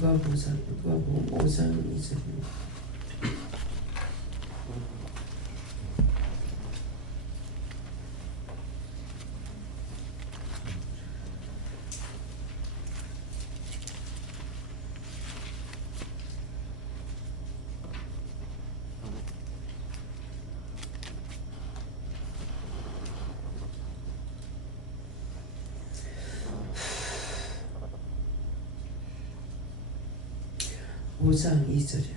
누가복음 5장 2절입니다. 오장 2절이요.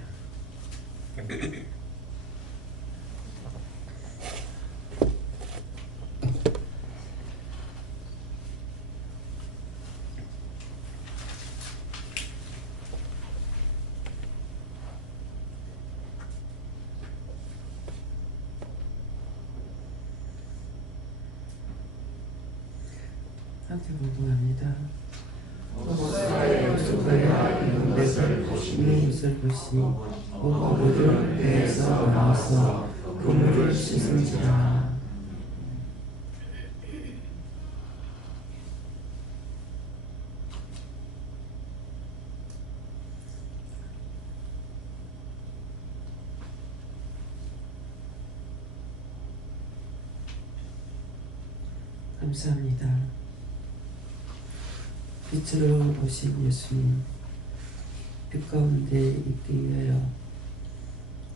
함께 공부합니다. 이는 것을 보시니 그가 물을 배에서 나와서 그 물을 씻은지라. 감사합니다. 빛으로 오신 예수님, 빛 가운데 있기 위하여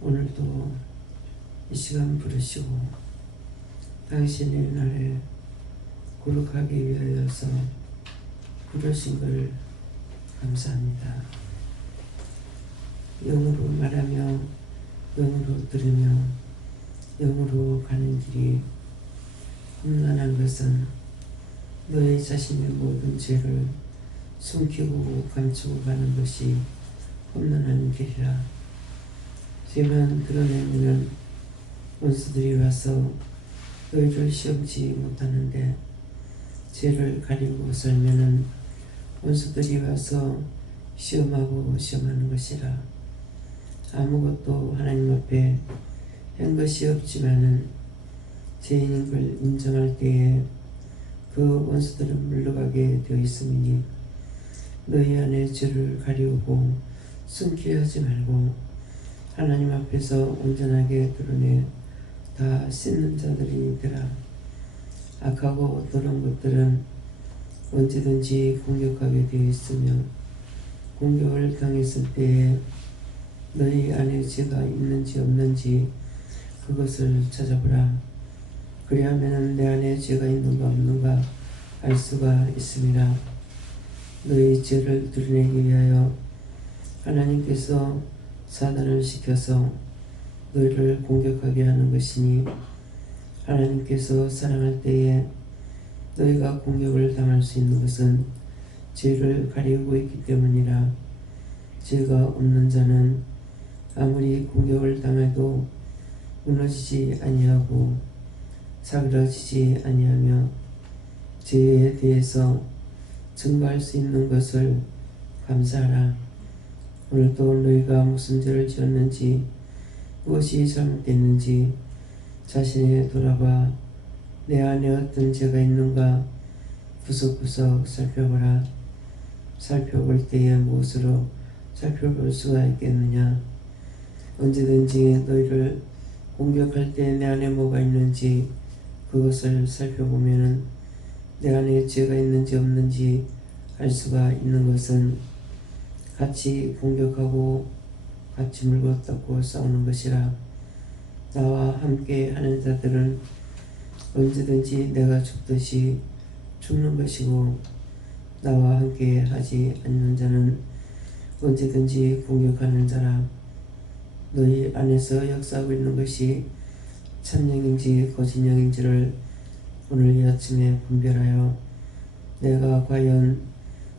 오늘도 이 시간 부르시고 당신의 나를 거룩하기 위하여서 부르신 걸 감사합니다. 영으로 말하며 영으로 들으며 영으로 가는 길이 험난한 것은 너희 자신의 모든 죄를 숨기고 감추고 가는 것이 험난한 길이라. 죄만 드러내면 원수들이 와서 너희를 시험치 못하는데 죄를 가리고 살면은 원수들이 와서 시험하고 시험하는 것이라. 아무것도 하나님 앞에 한 것이 없지만은 죄인인 걸 인정할 때에 그 원수들은 물러가게 되어 있음이니 너희 안에 죄를 가리우고 숨기려 하지 말고 하나님 앞에서 온전하게 드러내 다 씻는 자들이 되라. 악하고 더러운 것들은 언제든지 공격하게 되어 있으며 공격을 당했을 때에 너희 안에 죄가 있는지 없는지 그것을 찾아보라. 그리하면 내 안에 죄가 있는가 없는가 알 수가 있음이라. 너희 죄를 드러내기 위하여 하나님께서 사단을 시켜서 너희를 공격하게 하는 것이니 하나님께서 사랑할 때에 너희가 공격을 당할 수 있는 것은 죄를 가리우고 있기 때문이라. 죄가 없는 자는 아무리 공격을 당해도 무너지지 아니하고 사그라지지 아니하며 죄에 대해서 증거할 수 있는 것을 감사하라. 오늘도 너희가 무슨 죄를 지었는지 무엇이 잘못됐는지 자신에 돌아봐 내 안에 어떤 죄가 있는가 구석구석 살펴보라. 살펴볼 때에 무엇으로 살펴볼 수가 있겠느냐. 언제든지 너희를 공격할 때 내 안에 뭐가 있는지 그것을 살펴보면은 내 안에 죄가 있는지 없는지 알 수가 있는 것은 같이 공격하고 같이 물고 뜯고 싸우는 것이라. 나와 함께 하는 자들은 언제든지 내가 죽듯이 죽는 것이고 나와 함께 하지 않는 자는 언제든지 공격하는 자라. 너희 안에서 역사하고 있는 것이 참영인지 거짓영인지를 오늘 이 아침에 분별하여 내가 과연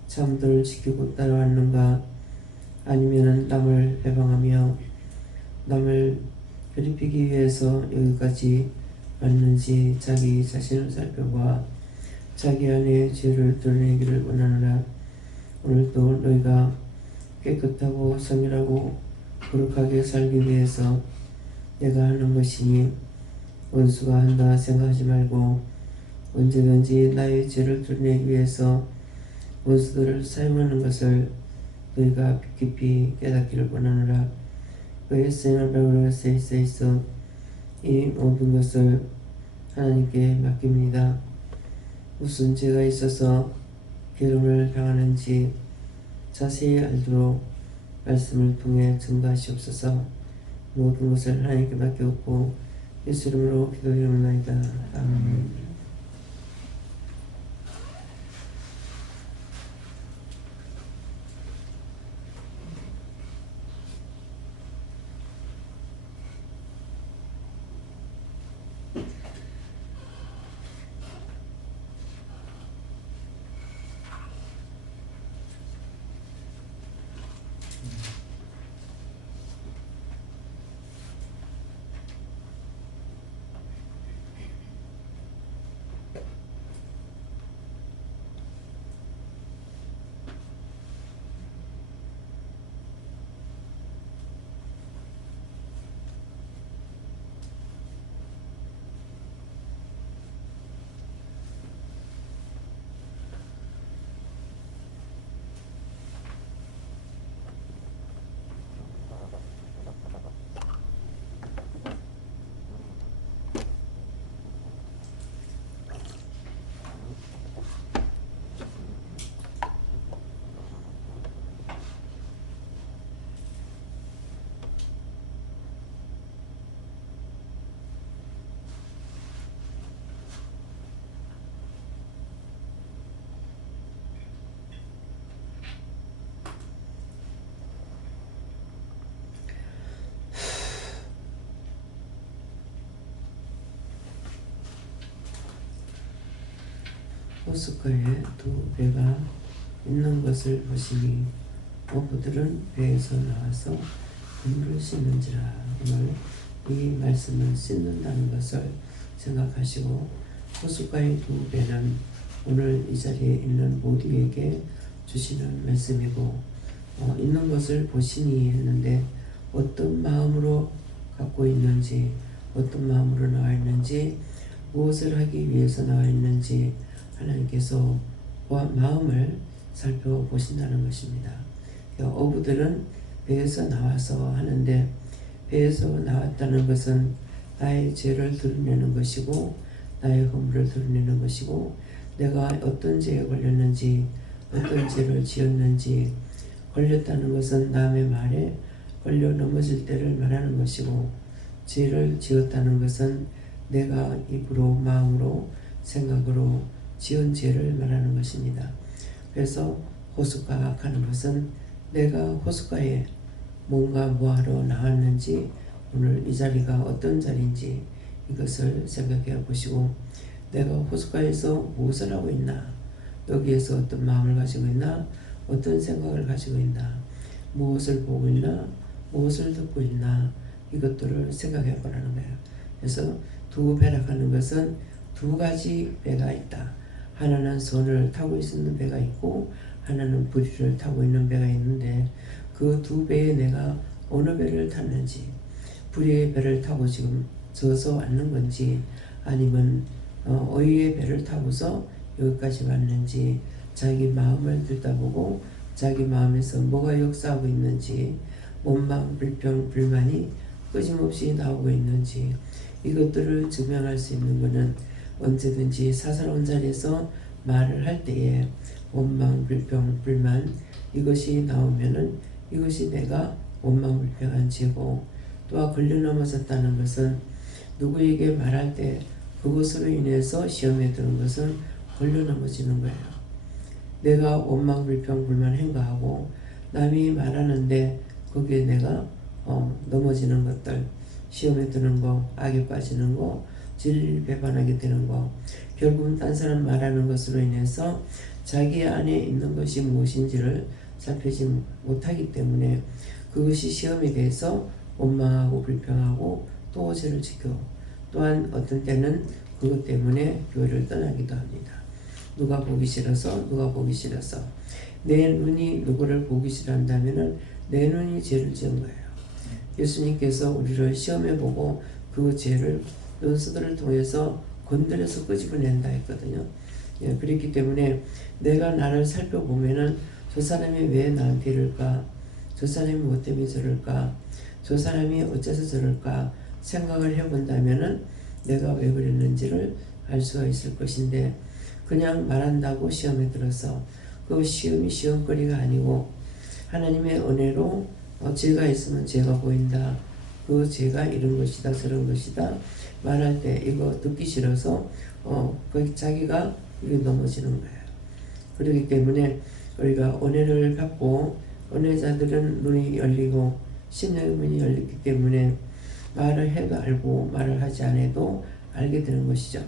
참도를 지키고 따라왔는가 아니면 남을 해방하며 남을 괴롭히기 위해서 여기까지 왔는지 자기 자신을 살펴보아 자기 안에 죄를 드러내기를 원하노라. 오늘도 너희가 깨끗하고 성결하고 거룩하게 살기 위해서 내가 하는 것이니 원수가 한다 생각하지 말고 언제든지 나의 죄를 드러내기 위해서 원수들을 사용하는 것을 너희가 깊이 깨닫기를 원하노라. 그의 세나라고 세이세이서 이 모든 것을 하나님께 맡깁니다. 무슨 죄가 있어서 괴로움을 당하는지 자세히 알도록 말씀을 통해 증거하시옵소서. 모든 것을 하나님께 맡겼고 예수 이름으로 기도드립니다. 아멘. 호숫가에 두 배가 있는 것을 보시니 어부들은 배에서 나와서 그물을 씻는지라. 오늘 이 말씀을 씻는다는 것을 생각하시고 호숫가의 두 배는 오늘 이 자리에 있는 모두에게 주시는 말씀이고 있는 것을 보시니 했는데 어떤 마음으로 갖고 있는지 어떤 마음으로 나와 있는지 무엇을 하기 위해서 나와 있는지 하나님께서 마음을 살펴보신다는 것입니다. 어부들은 배에서 나와서 하는데 배에서 나왔다는 것은 나의 죄를 드러내는 것이고 나의 허물을 드러내는 것이고 내가 어떤 죄에 걸렸는지 어떤 죄를 지었는지 걸렸다는 것은 남의 말에 걸려 넘어질 때를 말하는 것이고 죄를 지었다는 것은 내가 입으로 마음으로 생각으로 지은 죄를 말하는 것입니다. 그래서 호숫가가 하는 것은 내가 호숫가에 뭔가 뭐하러 나왔는지 오늘 이 자리가 어떤 자리인지 이것을 생각해 보시고 내가 호숫가에서 무엇을 하고 있나 여기에서 어떤 마음을 가지고 있나 어떤 생각을 가지고 있나 무엇을 보고 있나 무엇을 듣고 있나 이것들을 생각해 보라는 거예요. 그래서 두 배락하는 것은 두 가지 배가 있다. 하나는 선을 타고 있는 배가 있고 하나는 불의를 타고 있는 배가 있는데 그 두 배에 내가 어느 배를 탔는지 불의의 배를 타고 지금 져서 왔는 건지 아니면 의의 배를 타고서 여기까지 왔는지 자기 마음을 들여다보고 자기 마음에서 뭐가 역사하고 있는지 원망, 불평, 불만이 끊임없이 나오고 있는지 이것들을 증명할 수 있는 것은 언제든지 사사로운 자리에서 말을 할 때에 원망, 불평, 불만 이것이 나오면은 이것이 내가 원망, 불평한 죄고 또한 걸려 넘어졌다는 것은 누구에게 말할 때 그것으로 인해서 시험에 드는 것은 걸려 넘어지는 거예요. 내가 원망, 불평, 불만 행가하고 남이 말하는데 거기에 내가 넘어지는 것들 시험에 드는 거, 악에 빠지는 거, 진리를 배반하게 되는 거 결국은 딴 사람 말하는 것으로 인해서 자기 안에 있는 것이 무엇인지를 살피지 못하기 때문에 그것이 시험에 대해서 원망하고 불평하고 또 죄를 지켜 또한 어떤 때는 그것 때문에 교회를 떠나기도 합니다. 누가 보기 싫어서 내 눈이 누구를 보기 싫어한다면 내 눈이 죄를 지은 거예요. 예수님께서 우리를 시험해보고 그 죄를 논수들을 통해서 건드려서 끄집어낸다 했거든요. 그렇기 때문에 내가 나를 살펴보면은 저 사람이 왜 나한테 이럴까? 저 사람이 뭐 때문에 저럴까? 저 사람이 어째서 저럴까? 생각을 해본다면은 내가 왜 그랬는지를 알 수가 있을 것인데, 그냥 말한다고 시험에 들어서 그 시험이 시험거리가 아니고 하나님의 은혜로 죄가 있으면 죄가 보인다. 그 죄가 이런 것이다 저런 것이다 말할 때 이거 듣기 싫어서 그 자기가 이게 넘어지는 거예요. 그렇기 때문에 우리가 은혜를 받고 은혜자들은 눈이 열리고 심령의 문이 열렸기 때문에 말을 해도 알고 말을 하지 않아도 알게 되는 것이죠.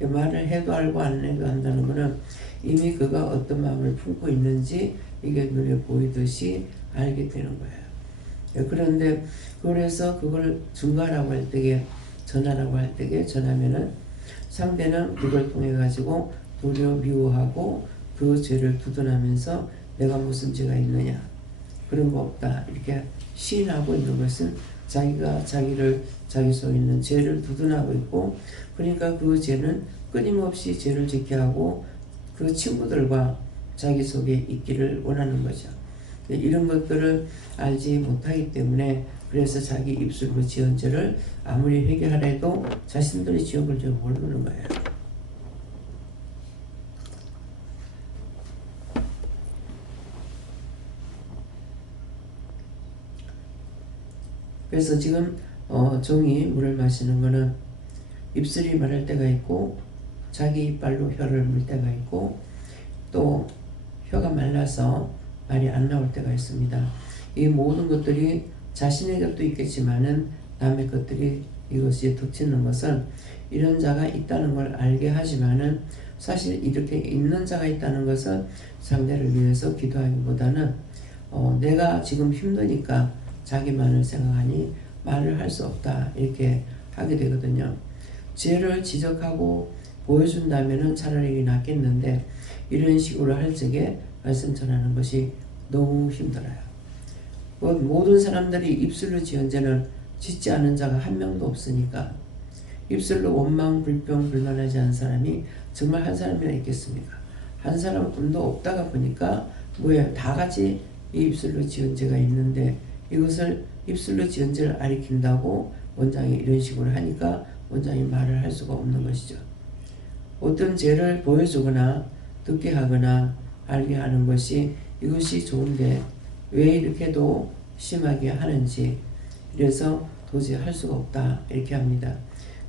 말을 해도 알고 안 해도 안다는 것은 이미 그가 어떤 마음을 품고 있는지 이게 눈에 보이듯이 알게 되는 거예요. 그런데 그래서 그걸 증거하라고 할 때에 전하라고 할 때에 전하면은 상대는 그걸 통해 가지고 도리어 미워하고 그 죄를 두둔하면서 내가 무슨 죄가 있느냐 그런 거 없다 이렇게 시인하고 있는 것은 자기가 자기 속에 있는 죄를 두둔하고 있고, 그러니까 그 죄는 끊임없이 죄를 짓게 하고 그 친구들과 자기 속에 있기를 원하는 거죠. 이런 것들을 알지 못하기 때문에 그래서 자기 입술로 지은 죄를 아무리 회개하라 해도 자신들이 지은 걸 모르는 거예요. 그래서 지금 종이 물을 마시는 거는 입술이 마를 때가 있고 자기 이빨로 혀를 물 때가 있고 또 혀가 말라서 말이 안 나올 때가 있습니다. 이 모든 것들이 자신의 것도 있겠지만은 남의 것들이 이것이 덮치는 것은 이런 자가 있다는 걸 알게 하지만은 사실 이렇게 있는 자가 있다는 것은 상대를 위해서 기도하기보다는 내가 지금 힘드니까 자기만을 생각하니 말을 할 수 없다 이렇게 하게 되거든요. 죄를 지적하고 보여준다면 차라리 낫겠는데 이런 식으로 할 적에 말씀 전하는 것이 너무 힘들어요. 모든 사람들이 입술로 지은 죄는 짓지 않은 자가 한 명도 없으니까 입술로 원망, 불평, 불만하지 않은 사람이 정말 한 사람이나 있겠습니까? 한 사람도 없다가 보니까 뭐예요? 다 같이 이 입술로 지은 죄가 있는데 이것을 입술로 지은 죄를 가리킨다고 원장이 이런 식으로 하니까 원장이 말을 할 수가 없는 것이죠. 어떤 죄를 보여주거나 듣게 하거나 알게 하는 것이 이것이 좋은데 왜 이렇게도 심하게 하는지 그래서 도저히 할 수가 없다 이렇게 합니다.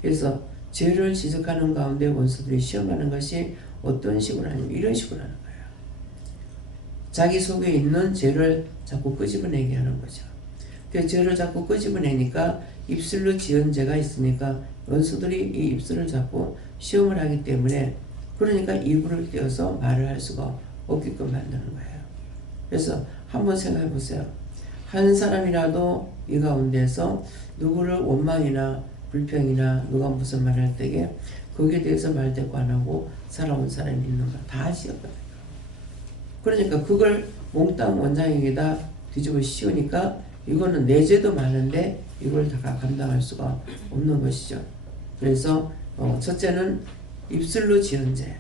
그래서 죄를 지적하는 가운데 원수들이 시험하는 것이 어떤 식으로 하냐면 이런 식으로 하는 거예요. 자기 속에 있는 죄를 자꾸 끄집어내게 하는 거죠. 그 죄를 자꾸 끄집어내니까 입술로 지은 죄가 있으니까 원수들이 이 입술을 자꾸 시험을 하기 때문에 그러니까 입을 떼어서 말을 할 수가 없게끔 만드는 거예요. 그래서 한번 생각해 보세요. 한 사람이라도 이 가운데서 누구를 원망이나 불평이나 누가 무슨 말을 할 때에 거기에 대해서 말대꾸 안 하고 살아온 사람이 있는가 다 지었거든요. 그러니까 그걸 몽땅 원장에게다 뒤집어 씌우니까 이거는 내 죄도 많은데 이걸 다 감당할 수가 없는 것이죠. 그래서 첫째는 입술로 지은 죄.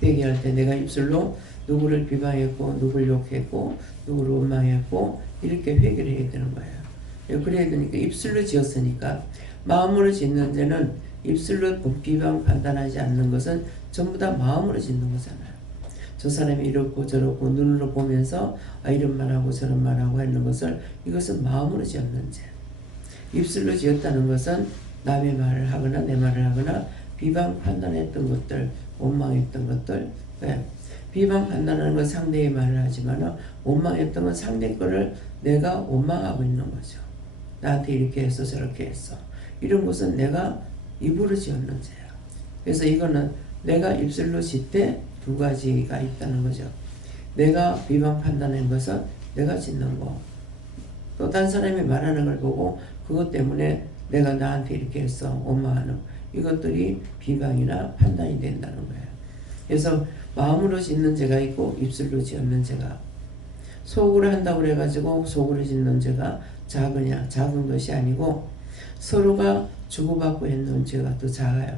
회개할 때 내가 입술로 누구를 비방했고 누구를 욕했고 누구를 원망했고 이렇게 회개를 해야 되는 거예요. 그래야 되니까 입술로 지었으니까 마음으로 짓는 죄는 입술로 비방 판단하지 않는 것은 전부 다 마음으로 짓는 거잖아요. 저 사람이 이렇고 저렇고 눈으로 보면서 이런 말하고 저런 말하고 하는 것을 이것은 마음으로 지었는 죄. 입술로 지었다는 것은 남의 말을 하거나 내 말을 하거나 비방 판단했던 것들 원망했던 것들 비방 판단하는 건 상대의 말을 하지만 원망했던 건 상대 거를 내가 원망하고 있는 거죠. 나한테 이렇게 했어 저렇게 했어 이런 것은 내가 입으로 지었는 죄야. 그래서 이거는 내가 입술로 짓되 두 가지가 있다는 거죠. 내가 비방 판단한 것은 내가 짓는 거. 또 다른 사람이 말하는 걸 보고 그것 때문에 내가 나한테 이렇게 했어 원망하는 이것들이 비방이나 판단이 된다는 거예요. 그래서 마음으로 짓는 죄가 있고 입술로 지었는 죄가 속으로 한다고 그래가지고 속으로 짓는 죄가 작으냐 작은 것이 아니고 서로가 주고받고 했는 죄가 더 작아요.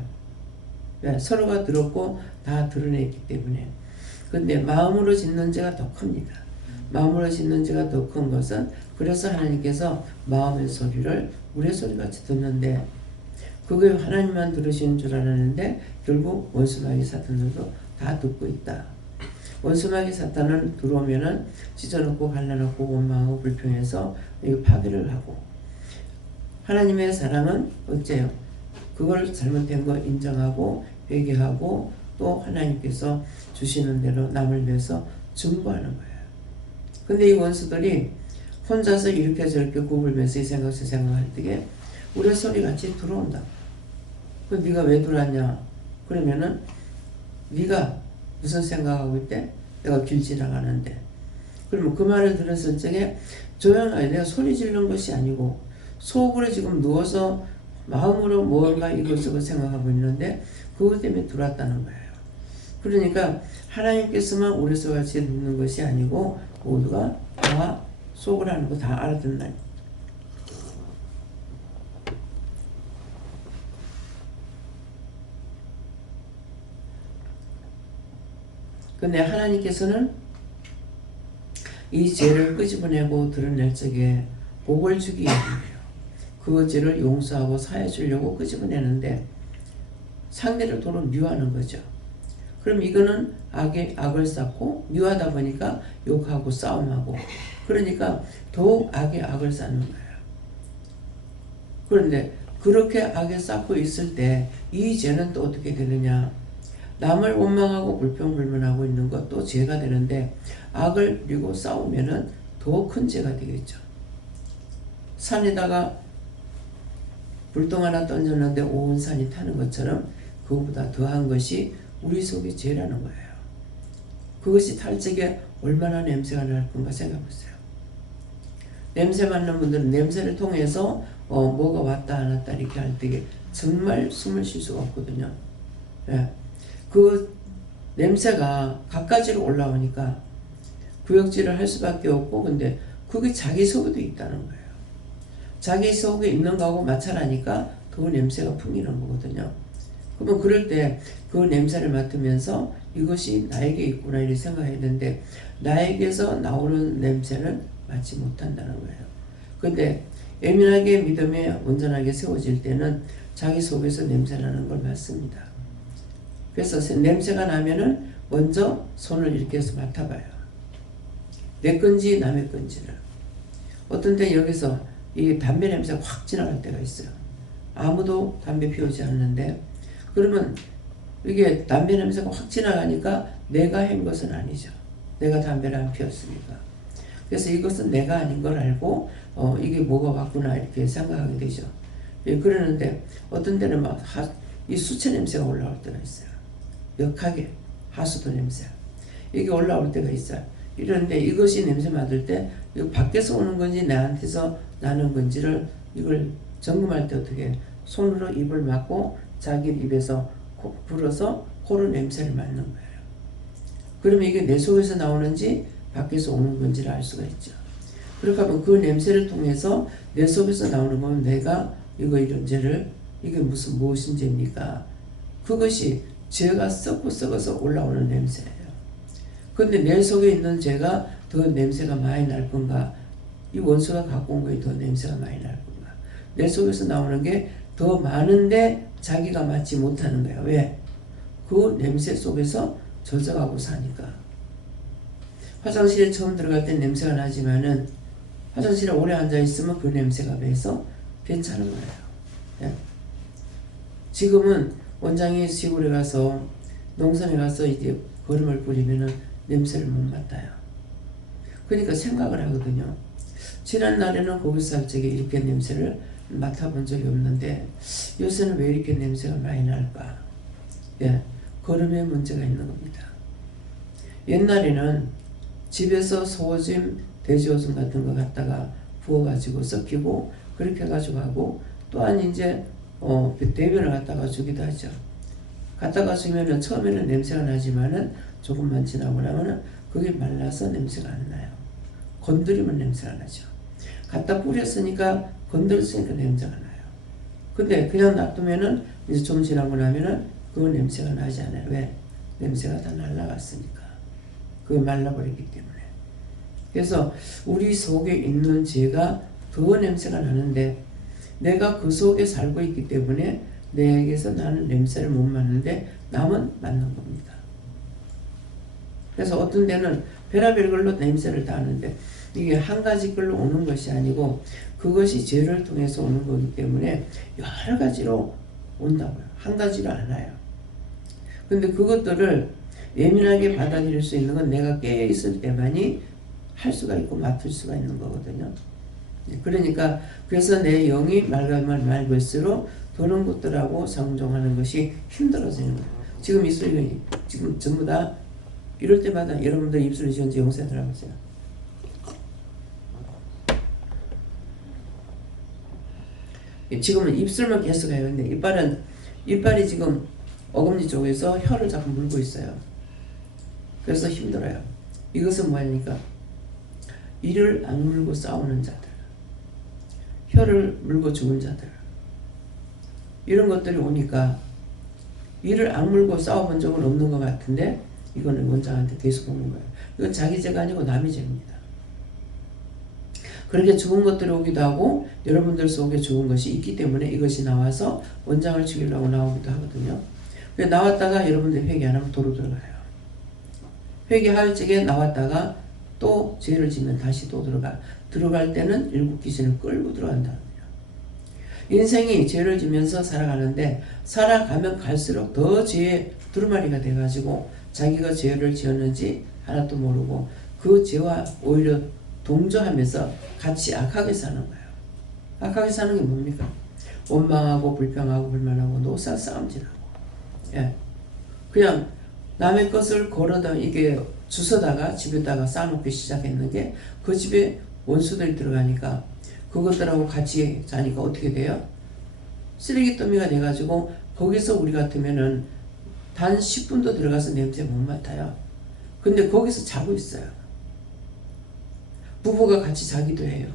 서로가 들었고 다 드러냈기 때문에 근데 마음으로 짓는 죄가 더 큽니다. 마음으로 짓는 죄가 더 큰 것은 그래서 하나님께서 마음의 소리를 우리의 소리같이 듣는데 그게 하나님만 들으시는 줄 알았는데 결국 원수마귀 사탄들도 다 듣고 있다. 원수마귀 사탄은 들어오면은 찢어놓고 갈라놓고 원망하고 불평해서 파괴를 하고 하나님의 사랑은 어째요? 그걸 잘못된 거 인정하고 회개하고 또 하나님께서 주시는 대로 남을 위해서 증거하는 거예요. 근데 이 원수들이 혼자서 이렇게 저렇게 구불면서 이 생각 저 생각할 때에 우리 소리 같이 들어온다. 그 네가 왜 들어왔냐? 그러면은 네가 무슨 생각하고 있대? 내가 길 지나가는데. 그러면 그 말을 들었을 적에 조용하게 내가 소리 지르는 것이 아니고 속으로 지금 누워서 마음으로 뭔가 이것저것 생각하고 있는데 그것 때문에 들어왔다는 거예요. 그러니까 하나님께서만 우리서 같이 듣는 것이 아니고 모두가 다 속으로 하는 거 다 알아듣는. 근데 하나님께서는 이 죄를 끄집어내고 드러낼 적에 복을 주기 위함이에요. 그 죄를 용서하고 사해 주려고 끄집어내는데 상대를 도로 미워하는 거죠. 그럼 이거는 악을 쌓고 미워하다 보니까 욕하고 싸움하고 그러니까 더욱 악에 악을 쌓는 거예요. 그런데 그렇게 악에 쌓고 있을 때 이 죄는 또 어떻게 되느냐? 남을 원망하고 불평불만하고 있는 것도 죄가 되는데 악을 그리고 싸우면은 더 큰 죄가 되겠죠. 산에다가 불똥 하나 던졌는데 온 산이 타는 것처럼 그거보다 더한 것이 우리 속의 죄라는 거예요. 그것이 탈 적에 얼마나 냄새가 날 건가 생각해보세요. 냄새 맡는 분들은 냄새를 통해서 뭐가 왔다 안 왔다 이렇게 할 때 정말 숨을 쉴 수가 없거든요. 예. 그 냄새가 갖가지로 올라오니까 구역질을 할 수밖에 없고 근데 그게 자기 속에도 있다는 거예요. 자기 속에 있는 거하고 마찰하니까 그 냄새가 풍기는 거거든요. 그러면 그럴 때 그 냄새를 맡으면서 이것이 나에게 있구나 이렇게 생각해야 되는데 나에게서 나오는 냄새는 맡지 못한다는 거예요. 근데 예민하게 믿음에 온전하게 세워질 때는 자기 속에서 냄새나는 걸 맡습니다. 그래서 냄새가 나면은 먼저 손을 이렇게 해서 맡아봐요. 내 건지 남의 건지를. 어떤 때 여기서 이 담배 냄새가 확 지나갈 때가 있어요. 아무도 담배 피우지 않는데 그러면 이게 담배 냄새가 확 지나가니까 내가 한 것은 아니죠. 내가 담배를 안 피웠으니까. 그래서 이것은 내가 아닌 걸 알고 이게 뭐가 왔구나 이렇게 생각하게 되죠. 예, 그러는데 어떤 때는 막 이 수채 냄새가 올라올 때가 있어요. 역하게 하수도 냄새 이게 올라올 때가 있어요. 이런데 이것이 냄새 맡을 때 이거 밖에서 오는 건지 나한테서 나는 건지를 이걸 점검할 때 어떻게 손으로 입을 막고 자기 입에서 불어서 코로 냄새를 맡는 거예요. 그러면 이게 내 속에서 나오는지 밖에서 오는 건지를 알 수가 있죠. 그렇게 하면 그 냄새를 통해서 내 속에서 나오는 건 내가 이런 죄를 이게 무엇인 죄입니까? 그것이 죄가 썩어서 올라오는 냄새예요. 근데 내 속에 있는 죄가 더 냄새가 많이 날 건가? 이 원수가 갖고 온 거에 더 냄새가 많이 날 건가? 내 속에서 나오는 게 더 많은데 자기가 맡지 못하는 거예요. 왜? 그 냄새 속에서 젖어가고 사니까. 화장실에 처음 들어갈 땐 냄새가 나지만은 화장실에 오래 앉아있으면 그 냄새가 배서 괜찮은 거예요. 예. 지금은 원장이 시골에 가서 농산에 가서 이제 거름을 뿌리면은 냄새를 못 맡아요. 그러니까 생각을 하거든요. 지난 날에는 거기 살 적에 이렇게 냄새를 맡아본 적이 없는데 요새는 왜 이렇게 냄새가 많이 날까? 예, 거름에 문제가 있는 겁니다. 옛날에는 집에서 소오줌, 돼지오줌 같은 거 갖다가 부어가지고 섞이고 그렇게 해가지고 하고 또한 이제 대변을 갖다가 주기도 하죠. 갖다가 주면은 처음에는 냄새가 나지만은 조금만 지나고 나면은 그게 말라서 냄새가 안 나요. 건드리면 냄새가 나죠. 갖다 뿌렸으니까 건드렸으니까 냄새가 나요. 근데 그냥 놔두면은 이제 좀 지나고 나면은 그 냄새가 나지 않아요. 왜? 냄새가 다 날라갔으니까. 그게 말라버리기 때문에. 그래서 우리 속에 있는 죄가 더 냄새가 나는데 내가 그 속에 살고 있기 때문에 내게서 나는 냄새를 못 맡는데 남은 맡는 겁니다. 그래서 어떤 데는 별의별 걸로 냄새를 다 하는데 이게 한 가지 걸로 오는 것이 아니고 그것이 죄를 통해서 오는 거기 때문에 여러 가지로 온다고요. 한 가지로 안 와요. 근데 그것들을 예민하게 받아들일 수 있는 건 내가 깨어있을 때만이 할 수가 있고 맡을 수가 있는 거거든요. 그러니까 그래서 내 영이 맑으면 맑을수록 그런 것들하고 상종하는 것이 힘들어지는 거예요. 지금 입술이 지금 전부 다 이럴 때마다 여러분들 입술이 지은지 용서 들어보세요. 지금은 입술만 계속 해요. 근데 이빨이 지금 어금니 쪽에서 혀를 자꾸 물고 있어요. 그래서 힘들어요. 이것은 뭐냐니까 이를 악물고 싸우는 자들, 혀를 물고 죽은 자들, 이런 것들이 오니까 이를 악물고 싸워본 적은 없는 것 같은데 이거는 원장한테 계속 오는 거예요. 이건 자기 죄가 아니고 남의 죄입니다. 그렇게 죽은 것들이 오기도 하고 여러분들 속에 죽은 것이 있기 때문에 이것이 나와서 원장을 죽이려고 나오기도 하거든요. 나왔다가 여러분들이 회개 안 하면 도로 들어가요. 회개할 적에 나왔다가 또 죄를 지면 다시 또 들어갈 때는 일곱 귀신을 끌고 들어간다는 거예요. 인생이 죄를 지면서 살아가는데 살아가면 갈수록 더 죄의 두루마리가 돼가지고 자기가 죄를 지었는지 하나도 모르고 그 죄와 오히려 동조하면서 같이 악하게 사는 거예요. 악하게 사는 게 뭡니까? 원망하고 불평하고 불만하고 노사 싸움질하고, 예, 그냥 남의 것을 걸어다 이게 주워다가 집에다가 쌓아놓기 시작했는 게 그 집에 원수들이 들어가니까 그것들하고 같이 자니까 어떻게 돼요? 쓰레기더미가 돼가지고 거기서 우리 같으면은 단 10분도 들어가서 냄새 못 맡아요. 근데 거기서 자고 있어요. 부부가 같이 자기도 해요.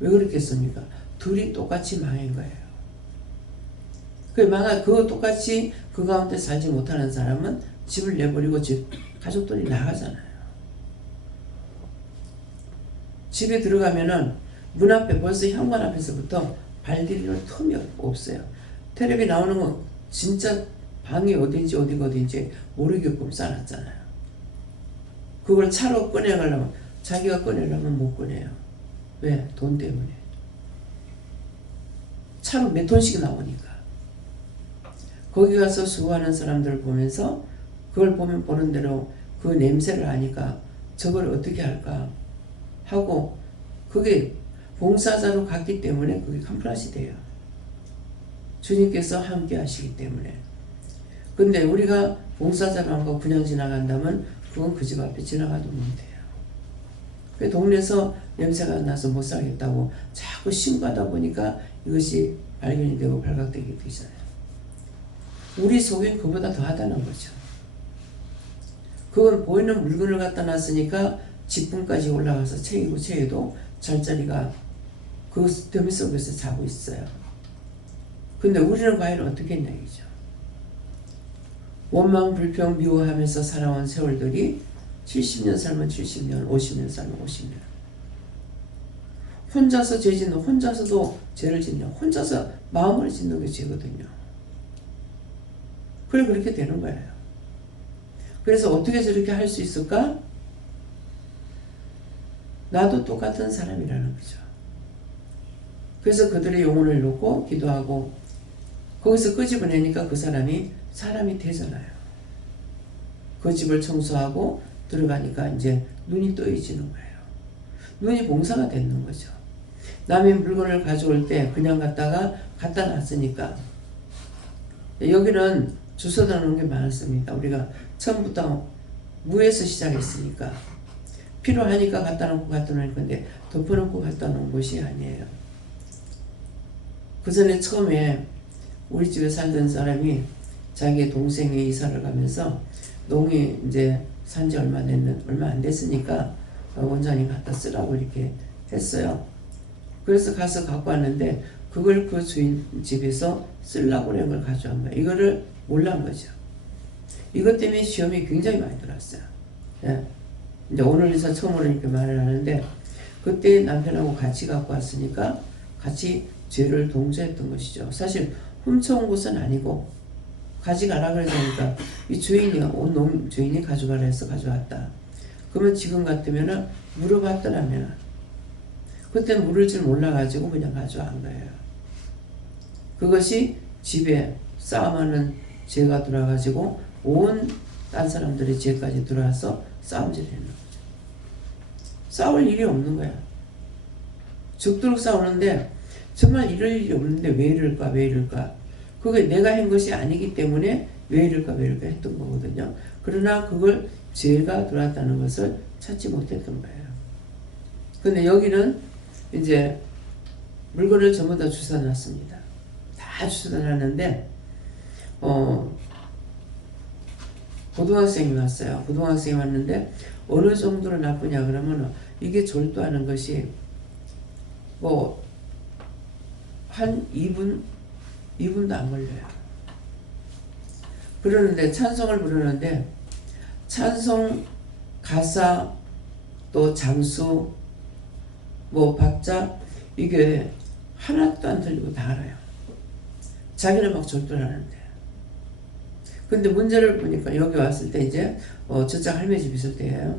왜 그렇겠습니까? 둘이 똑같이 망한 거예요. 그 똑같이 그 가운데 살지 못하는 사람은 집을 내버리고 가족들이 나가잖아요. 집에 들어가면은 문 앞에 벌써 현관 앞에서부터 발 디딜 틈이 없어요. 텔레비 나오는 건 진짜 방이 어딘지 어디가 어딘지 모르게끔 싸놨잖아요. 그걸 차로 꺼내가려면 자기가 꺼내려면 못 꺼내요. 왜? 돈 때문에. 차로 몇 톤씩 나오니까. 거기 가서 수고하는 사람들을 보면서 그걸 보는 대로 그 냄새를 아니까 저걸 어떻게 할까 하고 그게 봉사자로 갔기 때문에 그게 캄플라시 돼요. 주님께서 함께 하시기 때문에. 근데 우리가 봉사자로 한 거 그냥 지나간다면 그건 그 집 앞에 지나가도 못해요. 그 동네에서 냄새가 나서 못 살겠다고 자꾸 신고하다 보니까 이것이 발견이 되고 발각되게 되잖아요. 우리 속엔 그보다 더 하다는 거죠. 그건 보이는 물건을 갖다 놨으니까 지붕까지 올라가서 채에도 잠자리가 그 더미 속에서 자고 있어요. 근데 우리는 과연 어떻게 했냐 이죠. 원망, 불평, 미워하면서 살아온 세월들이 70년 살면 70년, 50년 살면 50년. 혼자서 죄 짓는, 혼자서도 죄를 짓는, 혼자서 마음을 짓는 게 죄거든요. 그래 그렇게 되는 거예요. 그래서 어떻게 저렇게 할 수 있을까? 나도 똑같은 사람이라는 거죠. 그래서 그들의 영혼을 놓고 기도하고 거기서 끄집어내니까 그 사람이 되잖아요. 그 집을 청소하고 들어가니까 이제 눈이 떠해지는 거예요. 눈이 봉사가 되는 거죠. 남의 물건을 가져올 때 그냥 갖다 놨으니까. 여기는 주워다 놓은 게 많았습니다. 우리가 처음부터 무에서 시작했으니까 필요하니까 갖다 놓을 건데 덮어놓고 갖다 놓은 것이 아니에요. 그 전에 처음에 우리 집에 살던 사람이 자기 동생이 이사를 가면서 농이 이제 산지 얼마 안 됐으니까 원장님 갖다 쓰라고 이렇게 했어요. 그래서 가서 갖고 왔는데 그걸 그 주인 집에서 쓰려고 그런 걸 가져온 거예요. 이거를 몰란 거죠. 이것 때문에 시험이 굉장히 많이 들어왔어요. 예. 이제 오늘에서 처음으로 이렇게 말을 하는데, 그때 남편하고 같이 갖고 왔으니까 같이 죄를 동조했던 것이죠. 사실 훔쳐온 것은 아니고 가져가라 그러니까 이 주인이 온 놈 주인이 가져가라 해서 가져왔다. 그러면 지금 같으면은 물어봤더라면, 그때는 물을 줄 몰라가지고 그냥 가져간 거예요. 그것이 집에 싸움하는 죄가 들어와가지고 온 딴 사람들의 죄까지 들어와서 싸움질을 했는 거죠. 싸울 일이 없는 거야. 죽도록 싸우는데 정말 이럴 일이 없는데 왜 이럴까 왜 이럴까. 그게 내가 한 것이 아니기 때문에 왜 이럴까 왜 이럴까 했던 거거든요. 그러나 그걸 죄가 들어왔다는 것을 찾지 못했던 거예요. 근데 여기는 이제 물건을 전부 다 주워 놨습니다. 다 주워 놨는데 고등학생이 왔어요. 고등학생이 왔는데 어느 정도로 나쁘냐 그러면 이게 졸도하는 것이 뭐 한 2분도 안 걸려요. 그러는데 찬송을 부르는데 찬송 가사 또 장수 뭐 박자 이게 하나도 안 틀리고 다 알아요. 자기는 막 졸도하는데. 근데 문제를 보니까 여기 왔을 때 이제 저쪽 할매 집 있을 때예요.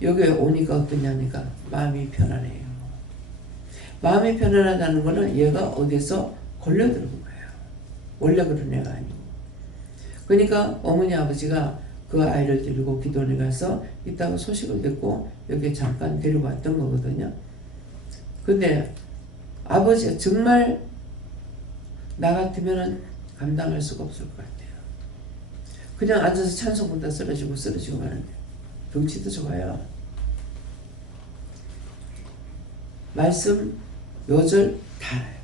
여기 오니까 어떠냐니까 마음이 편안해요. 마음이 편안하다는 거는 얘가 어디서 걸려들은 거예요. 원래 그런 애가 아니고. 그러니까 어머니 아버지가 그 아이를 데리고 기도원에 가서 이따가 소식을 듣고 여기 잠깐 데리고 왔던 거거든요. 근데 아버지가 정말 나 같으면 감당할 수가 없을 것 같아요. 그냥 앉아서 찬송 부르다 쓰러지고 마는데 덩치도 좋아요. 말씀 요절 다 알아요.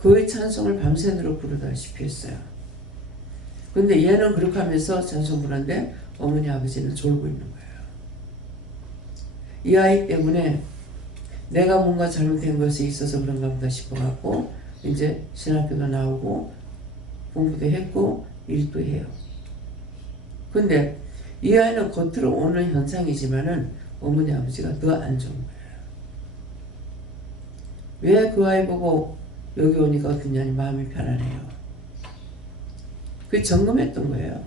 그의 찬송을 밤새도록 부르다시피 했어요. 근데 얘는 그렇게 하면서 찬송 부르는데 어머니 아버지는 졸고 있는 거예요. 이 아이 때문에 내가 뭔가 잘못된 것이 있어서 그런가 보다 싶어갖고 이제 신학교도 나오고 공부도 했고 일도 해요. 근데 이 아이는 겉으로 오는 현상이지만은 어머니 아버지가 더 안 좋은 거예요. 왜 그 아이 보고 여기 오니까 어떠냐니 마음이 편안해요. 그게 점검했던 거예요.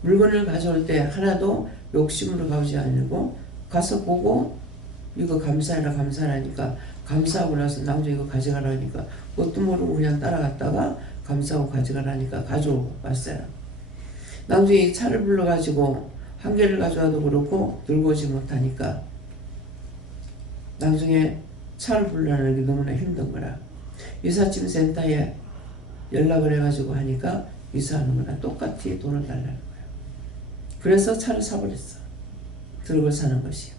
물건을 가져올 때 하나도 욕심으로 가오지 않고 가서 보고 이거 감사하니까 감사하고 나서 나중에 이거 가져가라니까 그것도 모르고 그냥 따라갔다가 감사하고 가져가라니까 가져왔어요. 나중에 차를 불러가지고 한 개를 가져와도 그렇고 들고 오지 못하니까 나중에 차를 불러내는 게 너무나 힘든 거라 이삿짐 센터에 연락을 해가지고 하니까 이사하는 거나 똑같이 돈을 달라는 거예요. 그래서 차를 사버렸어. 들고 사는 것이.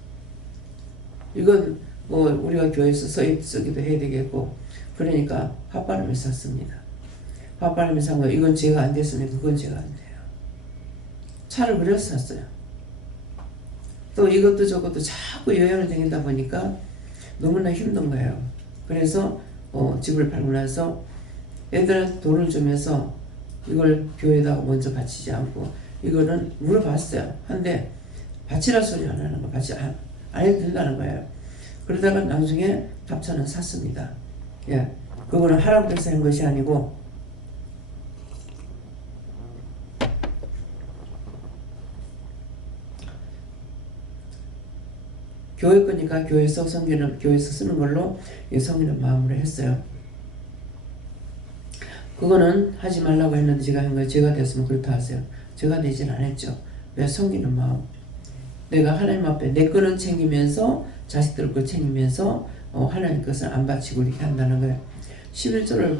이건 뭐 우리가 교회에서 쓰기도 해야 되겠고 그러니까 핫바람을 샀습니다. 핫바람을 산 거 이건 제가 안 됐으니까 그건 제가 안 돼요. 차를 그래서 샀어요. 또 이것도 저것도 자꾸 여행을 다니다 보니까 너무나 힘든 거예요. 그래서 집을 팔고 나서 애들한테 돈을 주면서 이걸 교회에다가 먼저 바치지 않고 이거는 물어봤어요. 한데 바치라 소리 안 하는 거 바치 안 해도 된다는 거예요. 그러다가 나중에 답차는 샀습니다. 예, 그거는 할아버지에서 한 것이 아니고 교회 거니까 교회에서 성기는 교회에서 쓰는 걸로 성기는 마음으로 했어요. 그거는 하지 말라고 했는데 제가 한 거예요. 제가 됐으면 그렇다 하세요. 제가 되진 않았죠. 왜 성기는 마음. 내가 하나님 앞에 내 거는 챙기면서 자식들 거 챙기면서 하나님 것을 안 바치고 이렇게 한다는 거예요. 11조를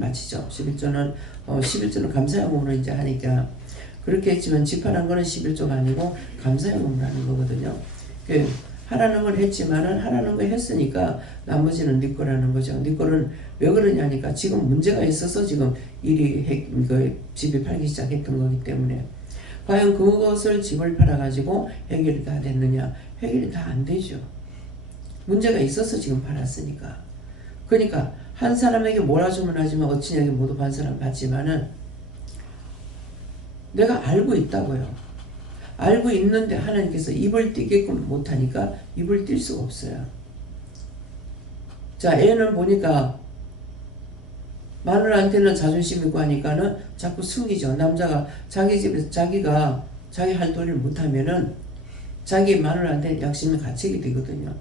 바치죠. 11조는 감사의 몸으로 이제 하니까 그렇게 했지만 집하는 거는 11조가 아니고 감사의 몸으로 하는 거거든요. 하라는 걸 했지만은 하라는 걸 했으니까 나머지는 네 거라는 거죠. 네 거는 왜 그러냐니까 지금 문제가 있어서 지금 집이 팔기 시작했던 거기 때문에 과연 그것을 집을 팔아가지고 해결이 다 됐느냐? 해결이 다 안 되죠. 문제가 있어서 지금 팔았으니까. 그러니까 한 사람에게 몰아주면 하지만 어찌냐기 모두 반 사람 받지만은 내가 알고 있다고요. 알고 있는데 하나님께서 입을 띄게끔 못하니까 입을 띨 수가 없어요. 자, 애는 보니까 마누라한테는 자존심 있고 하니까는 자꾸 숨기죠. 남자가 자기 집에서 자기가 자기 할 도리를 못하면은 자기 마누라한테 약심이 가책이 되거든요.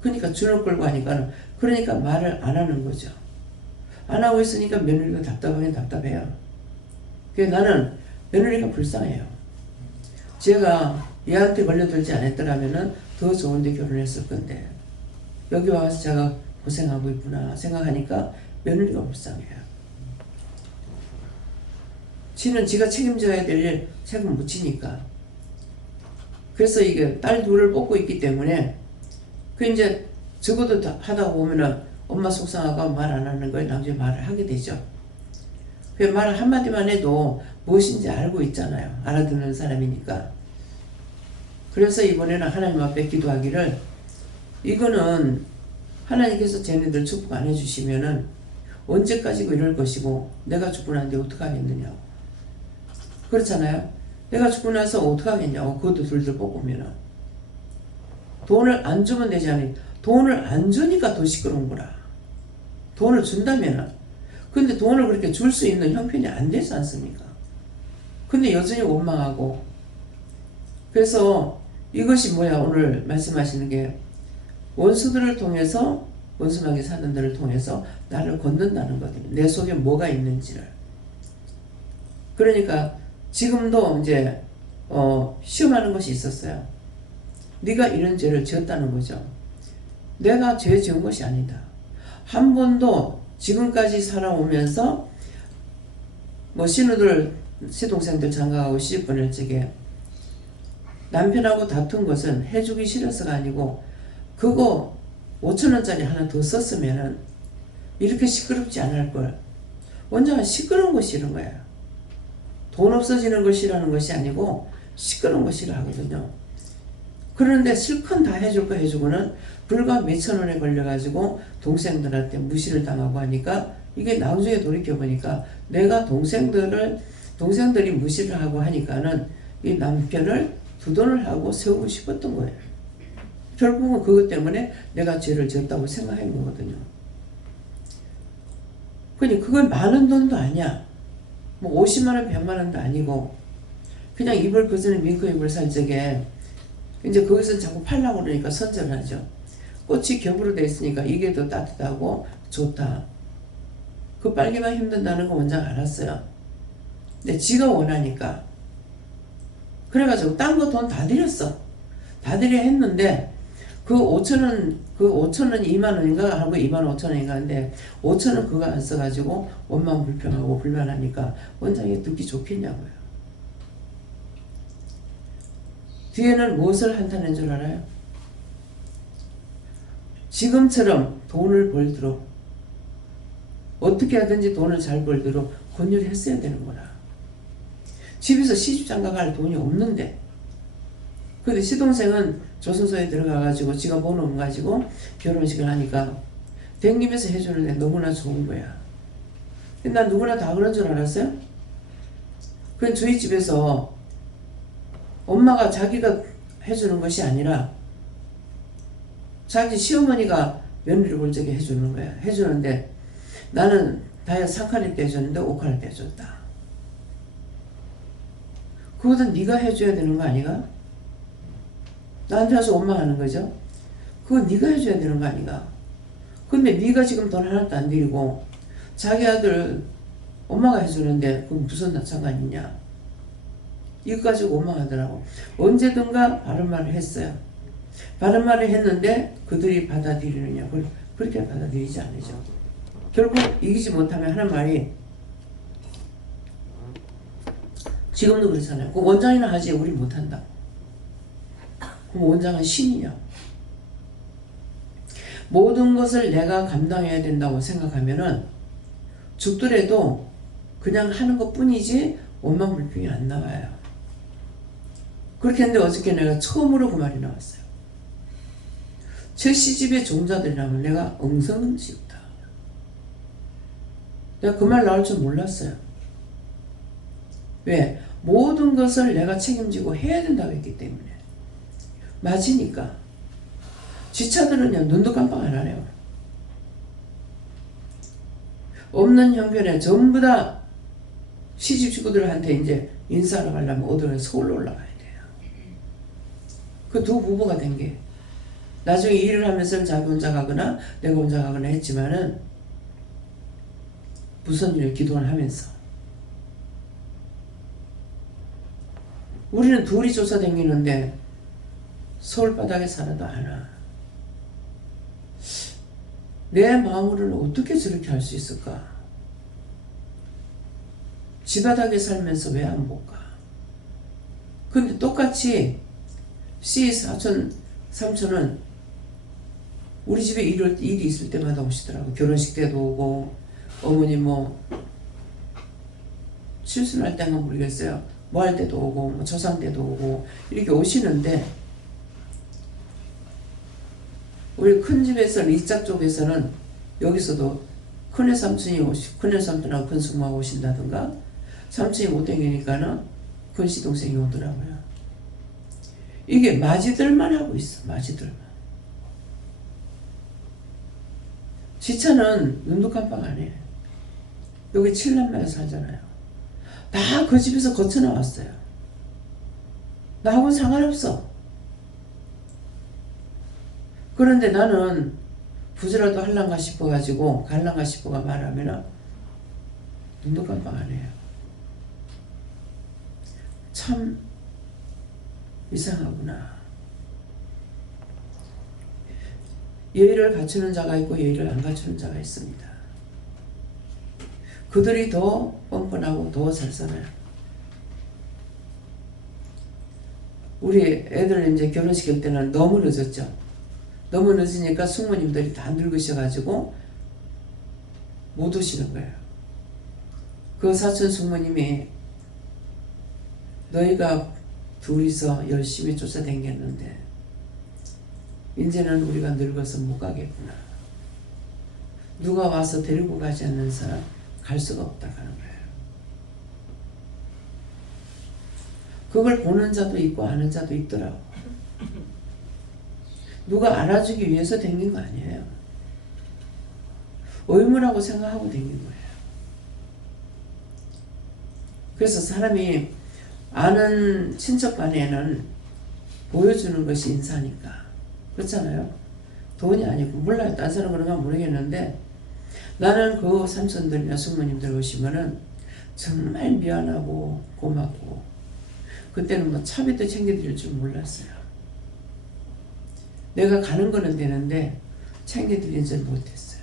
그러니까 주눅 끌고 하니까는 그러니까 말을 안 하는 거죠. 안 하고 있으니까 며느리가 답답하긴 답답해요. 그래서 나는 며느리가 불쌍해요. 제가 얘한테 걸려들지 않았더라면은 더 좋은데 결혼했을 건데 여기 와서 제가 고생하고 있구나 생각하니까 며느리가 불쌍해요. 지는 지가 책임져야 될 일 책임 못 지니까. 그래서 이게 딸 둘을 뽑고 있기 때문에 그 이제 적어도 하다 보면은 엄마 속상하고 말 안 하는 거에 나중에 말을 하게 되죠. 그 말 한마디만 해도 무엇인지 알고 있잖아요. 알아듣는 사람이니까. 그래서 이번에는 하나님 앞에 기도하기를 이거는 하나님께서 쟤네들 축복 안 해주시면은 언제까지고 이럴 것이고 내가 죽고 난데 어떡하겠느냐고. 그렇잖아요. 내가 죽고 나서 어떡하겠냐고. 그것도 둘둘 뽑으면은 돈을 안 주면 되지 않니. 돈을 안 주니까 더 시끄러운 거라. 돈을 준다면은. 근데 돈을 그렇게 줄 수 있는 형편이 안 되지 않습니까? 근데 여전히 원망하고. 그래서 이것이 뭐야 오늘 말씀하시는 게 원수들을 통해서 원수마귀 사단들을 통해서 나를 건든다는 거거든요. 내 속에 뭐가 있는지를. 그러니까 지금도 이제 시험하는 것이 있었어요. 네가 이런 죄를 지었다는 거죠. 내가 죄 지은 것이 아니다. 한 번도 지금까지 살아오면서 뭐 시동생들 장가가고 시집 보낼 적에 남편하고 다툰 것은 해주기 싫어서가 아니고 그거 5,000원짜리 하나 더 썼으면은 이렇게 시끄럽지 않을 걸. 원장은 시끄러운 거 싫은 거야. 돈 없어지는 걸 싫어하는 것이 아니고 시끄러운 거 싫어하거든요. 그런데 실컷 다 해줄 거 해주고는 불과 몇천 원에 걸려가지고 동생들한테 무시를 당하고 하니까 이게 나중에 돌이켜보니까 내가 동생들이 무시를 하고 하니까는 이 남편을 두돈을 하고 세우고 싶었던 거예요. 결국은 그것 때문에 내가 죄를 지었다고 생각한 거거든요. 그러니 그건 많은 돈도 아니야. 뭐 50만원, 100만원도 아니고 그냥 이불 그 전에 밍크 이불 살 적에 이제 거기서 자꾸 팔라고 그러니까 선전을 하죠. 꽃이 겹으로 돼 있으니까 이게 더 따뜻하고 좋다. 그 빨기만 힘든다는 거 원장 알았어요. 근데 지가 원하니까. 그래가지고 딴 거 돈 다 들였어. 다 들여 했는데 그 5,000원 2만원인가 하고 25,000원인가 하는데 5,000원 그거 안 써가지고 원망 불평하고 불만하니까 원장이 듣기 좋겠냐고요. 뒤에는 무엇을 한다는 줄 알아요? 지금처럼 돈을 벌도록 어떻게 하든지 돈을 잘 벌도록 권유를 했어야 되는 거라. 집에서 시집장가 갈 돈이 없는데 근데 시동생은 조선소에 들어가가지고 지가 번호 가지고 결혼식을 하니까 댕기면서 해주는데 너무나 좋은 거야. 근데 난 누구나 다 그런 줄 알았어요? 그건 저희 집에서 엄마가 자기가 해주는 것이 아니라 자기 시어머니가 며느리 볼 적에 해주는 거야. 해주는데 나는 다이어트 3칼 때 해줬는데 5칼 때 해줬다. 그거는 네가 해줘야 되는 거 아니가? 나한테 와서 원망하는 거죠. 그거 네가 해줘야 되는 거 아니가? 근데 네가 지금 돈 하나도 안 들이고 자기 아들 엄마가 해주는데 그건 무슨 상관 있냐? 이거 가지고 원망하더라고. 언제든가 바른 말을 했어요. 바른 말을 했는데 그들이 받아들이느냐? 그렇게 받아들이지 않으죠. 결국 이기지 못하면 하는 말이 지금도 그렇잖아요. 그 원장이나 하지 우리 못한다. 그럼 원장은 신이냐? 모든 것을 내가 감당해야 된다고 생각하면은 죽더라도 그냥 하는 것 뿐이지 원망 불평이 안 나와요. 그렇게 했는데 어저께 내가 처음으로 그 말이 나왔어요. 제 시집의 종자들이라면 내가 엉성지다. 내가 그 말 나올 줄 몰랐어요. 왜? 모든 것을 내가 책임지고 해야 된다고 했기 때문에. 맞으니까. 지차들은요, 눈도 깜빡 안 하네요. 없는 형편에 전부 다 시집 식구들한테 이제 인사하러 가려면 어디로 서울로 올라가야 돼요. 그 두 부부가 된 게. 나중에 일을 하면서 자기 혼자 가거나 내가 혼자 가거나 했지만은 무슨 일을 기도를 하면서. 우리는 둘이 쫓아다니는데 서울 바닥에 살아도 않아. 내 마음으로는 어떻게 저렇게 할 수 있을까? 지바닥에 살면서 왜 안 볼까? 근데 똑같이 C 사촌, 삼촌은 우리 집에 일이 있을 때마다 오시더라고. 결혼식 때도 오고, 어머니 뭐, 칠순할 때는 모르겠어요. 뭐 할 때도 오고, 뭐 조상 때도 오고, 이렇게 오시는데, 우리 큰 집에서는, 이짝 쪽에서는, 여기서도 큰애 삼촌이 큰애 삼촌하고 큰 숙모가 오신다든가, 삼촌이 못 댕기니까는 큰 시동생이 오더라고요. 이게 마지들만 하고 있어, 마지들만. 지차는 눈도 깜빡 안 해. 여기 칠남매에 살잖아요. 다 그 집에서 거쳐 나왔어요. 나하고는 상관없어. 그런데 나는 부지라도 할란가 싶어가지고 갈란가 싶어가 말하면 눈도 깜빡 안 해요. 참 이상하구나. 예의를 갖추는 자가 있고 예의를 안 갖추는 자가 있습니다. 그들이 더 뻔뻔하고 더 잘 살아요. 우리 애들 이제 결혼시킬 때는 너무 늦었죠. 너무 늦으니까 숙모님들이 다 늙으셔가지고 못 오시는 거예요. 그 사촌 숙모님이 너희가 둘이서 열심히 쫓아다녔는데 이제는 우리가 늙어서 못 가겠구나. 누가 와서 데리고 가지 않는 사람 갈 수가 없다 하는 거예요. 그걸 보는 자도 있고 아는 자도 있더라고. 누가 알아주기 위해서 댕긴 거 아니에요. 의무라고 생각하고 댕긴 거예요. 그래서 사람이 아는 친척 간에는 보여주는 것이 인사니까. 그렇잖아요. 돈이 아니고, 몰라요. 딴 사람 그런 건 모르겠는데, 나는 그 삼촌들이나 숙모님들 오시면은 정말 미안하고 고맙고, 그때는 뭐 차비도 챙겨드릴 줄 몰랐어요. 내가 가는 거는 되는데 챙겨드리지 못했어요.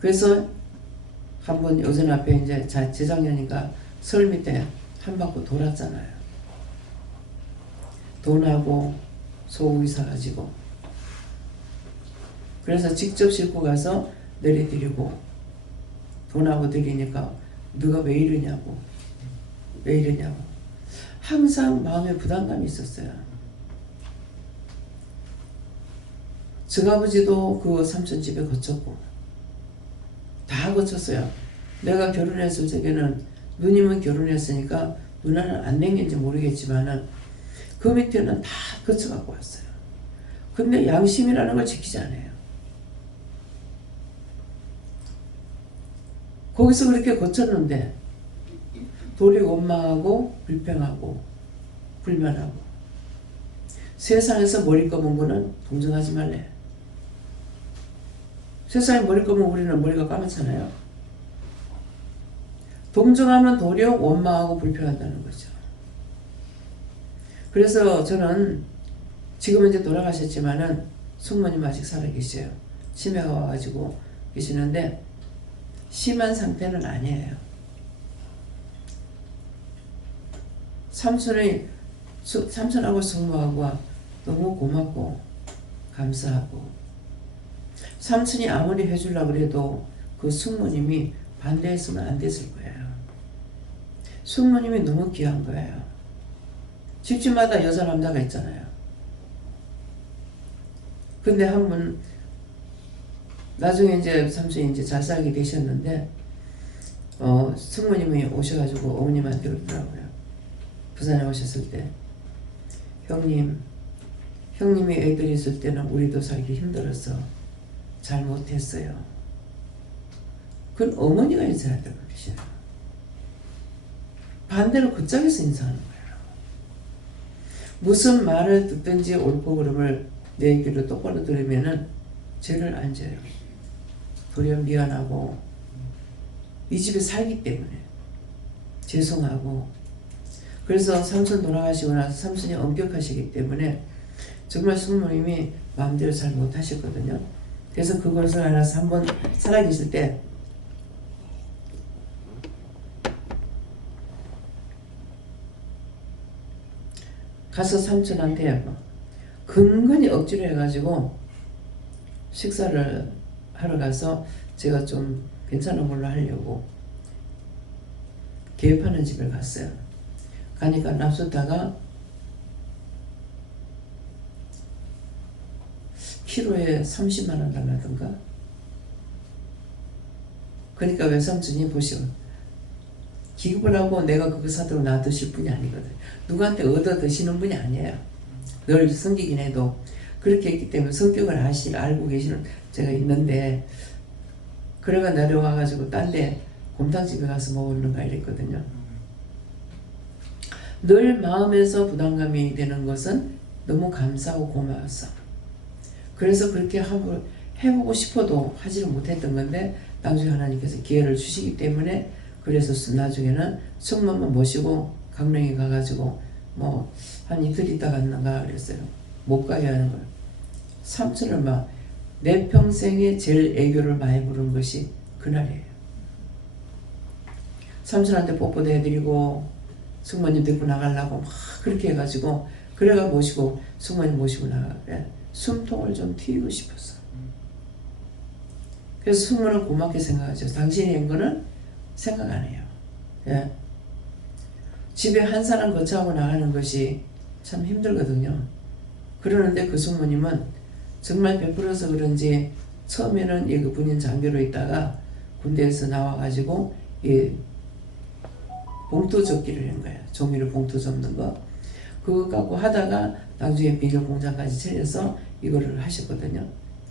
그래서 한번 요즘 앞에 이제 재작년인가 설 밑에 한 바퀴 돌았잖아요. 돈하고 소고기 사가지고. 그래서 직접 싣고 가서 내려드리고 돈하고 드리니까 너가 왜 이러냐고. 왜 이러냐고. 항상 마음에 부담감이 있었어요. 저아버지도 그 삼촌 집에 거쳤고 다 거쳤어요. 내가 결혼했을 적에는 누님은 결혼했으니까 누나는 안 댕긴지 모르겠지만은 그 밑에는 다 거쳐갖고 왔어요. 근데 양심이라는 걸 지키지 않아요. 거기서 그렇게 거쳤는데 도리 원망하고 불평하고 불만하고 세상에서 머리 검은 거는 동정하지 말래. 세상에 머리 검은 우리는 머리가 까맣잖아요. 동정하면 도리어 원망하고 불평한다는 거죠. 그래서 저는 지금은 이제 돌아가셨지만은 숙모님 아직 살아계셔요. 치매가 와가지고 계시는데 심한 상태는 아니에요. 삼촌하고 숙모하고 너무 고맙고 감사하고 삼촌이 아무리 해주려고 해도 그 숙모님이 반대했으면 안 됐을 거예요. 숙모님이 너무 귀한 거예요. 집집마다 여자 남자가 있잖아요. 근데 한 분 나중에 이제 삼촌이 이제 잘 살게 되셨는데 숙모님이 오셔가지고 어머님한테 그러더라고요. 부산에 오셨을 때 형님이 애들이 있을 때는 우리도 살기 힘들어서 잘 못했어요. 그건 어머니가 인사해야 되고 계셔요. 반대로 그쪽에서 인사하는 거예요. 무슨 말을 듣든지 옳고 그름을 내 귀로 똑바로 들으면은 죄를 안 져요. 도리어 미안하고 이 집에 살기 때문에 죄송하고, 그래서 삼촌 돌아가시고 나서 삼촌이 엄격하시기 때문에 정말 숙모님이 마음대로 잘 못하셨거든요. 그래서 그것을 알아서 한번 살아계실 때 가서 삼촌한테 근근히 억지로 해가지고 식사를 하러 가서 제가 좀 괜찮은 걸로 하려고 개업하는 집을 갔어요. 가니까 랍스타가 키로에 30만 원 달라던가. 그러니까 외삼촌이 보시고 기급을 하고 내가 그거 사도록 놔두실 분이 아니거든. 누구한테 얻어 드시는 분이 아니에요. 늘 섬기긴 해도 그렇게 했기 때문에 성격을 알고 계시는 제가 있는데, 그래가 내려와가지고 딴 데 곰탕집에 가서 먹었는가 이랬거든요. 늘 마음에서 부담감이 되는 것은 너무 감사하고 고마워서, 그래서 그렇게 해보고 싶어도 하지를 못했던 건데 나중에 하나님께서 기회를 주시기 때문에, 그래서 나중에는 숙모만 모시고 강릉에 가가지고 뭐 한 이틀 있다 갔는가 그랬어요. 못 가게 하는 거예요. 삼촌을 막 내 평생에 제일 애교를 많이 부른 것이 그날이에요. 삼촌한테 뽀뽀도 해드리고 숙모님 데리고 나가려고 막 그렇게 해가지고, 그래가 모시고 숙모님 모시고 나가래. 숨통을 좀 튀고 싶었어. 그래서 숙모는 고맙게 생각하죠. 당신이 한 거는 생각 안 해요. 예. 집에 한 사람 거처하고 나가는 것이 참 힘들거든요. 그러는데 그 숙모님은 정말 베풀어서 그런지 처음에는 그 군인 장교로 있다가 군대에서 나와가지고 봉투 접기를 한 거예요. 종이로 봉투 접는 거. 그거 갖고 하다가 나중에 비닐 공장까지 차려서 이거를 하셨거든요.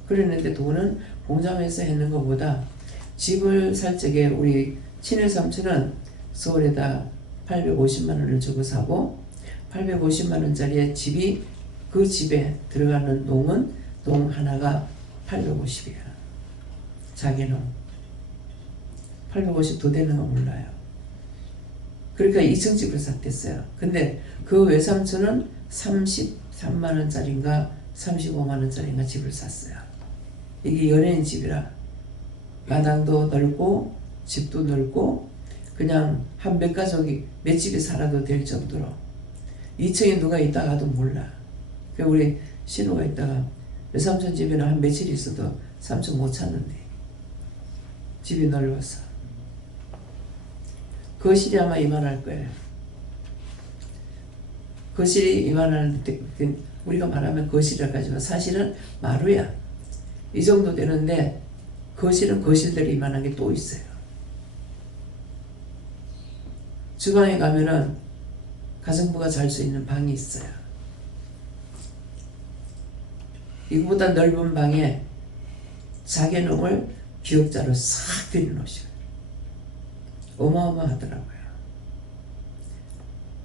그랬는데 돈은 공장에서 했는 것보다 집을 살 적에 우리 친일 삼촌은 서울에다 850만 원을 주고 사고, 850만 원짜리 집이, 그 집에 들어가는 동은 동 하나가 850이야. 자기는 850 더 되는 거 몰라요. 그러니까 2층 집을 샀댔어요. 근데 그 외삼촌은 33만 원짜리인가 35만 원짜리인가 집을 샀어요. 이게 연예인 집이라 마당도 넓고 집도 넓고 그냥 한 몇 가족이 몇 집이 살아도 될 정도로 2층에 누가 있다가도 몰라. 그 우리 신우가 있다가 외삼촌 집에는 한 며칠 있어도 삼촌 못 찾는데 집이 넓어서. 거실이 아마 이만할 거예요. 거실이 이만한데 우리가 말하면 거실이라 가지고 사실은 마루야. 이 정도 되는데 거실은 거실들이 이만한 게 또 있어요. 주방에 가면은 가정부가 잘 수 있는 방이 있어요. 이거보다 넓은 방에 자개농을 기역자로 싹 들여놓으셔요. 어마어마하더라고요.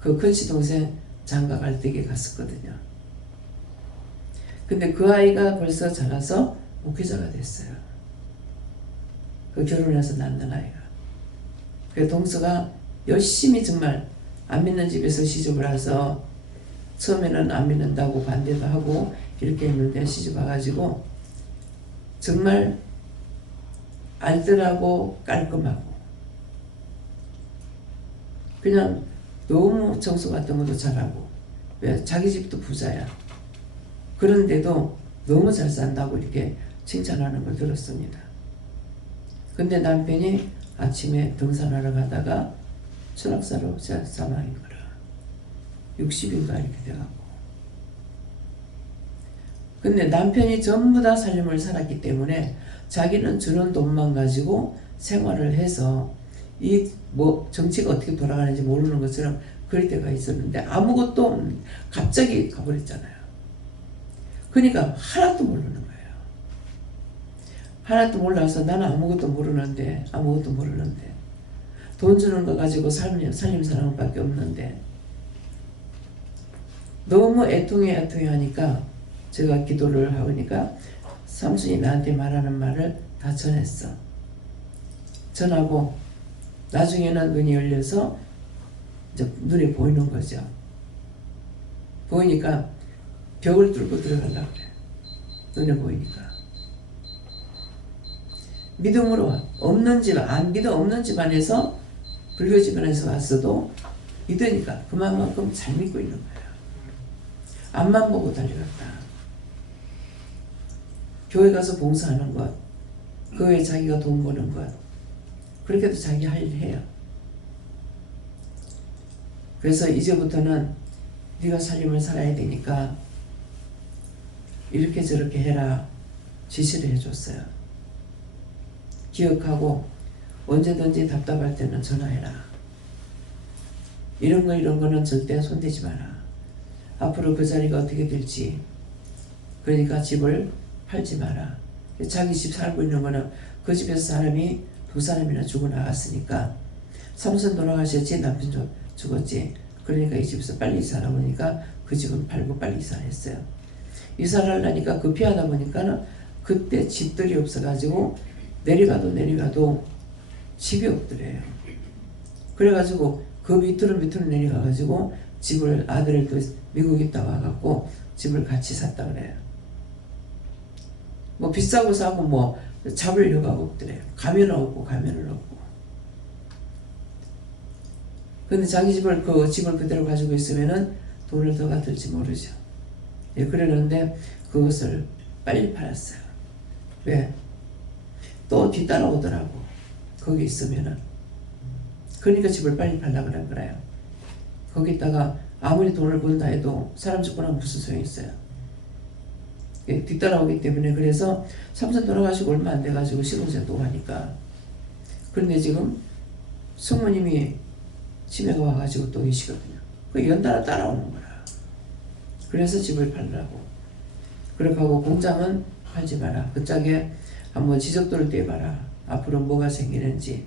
그 큰시동생 장가 갈 때에 갔었거든요. 근데 그 아이가 벌써 자라서 목회자가 됐어요. 그 결혼해서 낳는 아이가. 그 동서가 열심히 정말 안 믿는 집에서 시집을 와서 처음에는 안 믿는다고 반대도 하고 이렇게 했는데 시집 와가지고 정말 알뜰하고 깔끔하고 그냥 너무 청소 같은 것도 잘하고, 왜 자기 집도 부자야. 그런데도 너무 잘 산다고 이렇게 칭찬하는 걸 들었습니다. 근데 남편이 아침에 등산하러 가다가 추락사로 사망인 거라. 60인가 이렇게 돼가고. 근데 남편이 전부 다 살림을 살았기 때문에 자기는 주는 돈만 가지고 생활을 해서 이 뭐 정치가 어떻게 돌아가는지 모르는 것처럼 그럴 때가 있었는데 아무것도 없는, 갑자기 가버렸잖아요. 그러니까 하나도 모르는 거예요. 하나도 몰라서 나는 아무것도 모르는데 돈 주는 거 가지고 살림 사는 것밖에 없는데 너무 애통해 하니까 제가 기도를 하니까 삼순이 나한테 말하는 말을 다 전했어. 전하고 나중에는 눈이 열려서 이제 눈에 보이는 거죠. 보이니까 벽을 뚫고 들어가려고 그래. 눈에 보이니까. 믿음으로 없는 집, 안 믿음 없는 집안에서 불교 집안에서 왔어도 믿으니까 그만큼 잘 믿고 있는 거예요. 앞만 보고 달려갔다. 교회 가서 봉사하는 것, 그 외에 자기가 돈 버는 것, 그렇게도 자기 할 일 해요. 그래서 이제부터는 네가 살림을 살아야 되니까 이렇게 저렇게 해라 지시를 해줬어요. 기억하고 언제든지 답답할 때는 전화해라. 이런 거는 절대 손대지 마라. 앞으로 그 자리가 어떻게 될지, 그러니까 집을 팔지 마라. 자기 집 살고 있는 거는 그 집에서 사람이 두 사람이나 죽어나갔으니까 삼손 돌아가셨지 남편 죽었지. 그러니까 이 집에서 빨리 이사하라고 하니까 그 집은 팔고 빨리 이사를 했어요. 이사를 하려니까 급히하다 보니까는 그때 집들이 없어가지고 내려가도 집이 없더래요. 그래가지고 그 밑으로 내려가가지고 집을 아들을 또 미국 있다 와갖고 집을 같이 샀다 그래요. 뭐 비싸고 사고 뭐 잡을 여가가 없더래요. 가면을 얻고. 근데 자기 집을 그대로 가지고 있으면은 돈을 더 받을지 모르죠. 예, 그러는데 그것을 빨리 팔았어요. 왜? 또 뒤따라오더라고. 거기 있으면은. 그러니까 집을 빨리 팔려고 그런 거예요. 거기다가 아무리 돈을 번다 해도 사람 죽고 나면 무슨 소용이 있어요. 예, 뒤따라오기 때문에. 그래서 삼손 돌아가시고 얼마 안 돼가지고 시동생 또 가니까. 그런데 지금 성모님이 치매가 와가지고 또 계시거든요. 그 연달아 따라오는 거야. 그래서 집을 팔라고. 그렇게 하고 공장은 팔지 마라. 그 짝에 한번 지적도를 떼봐라. 앞으로 뭐가 생기는지.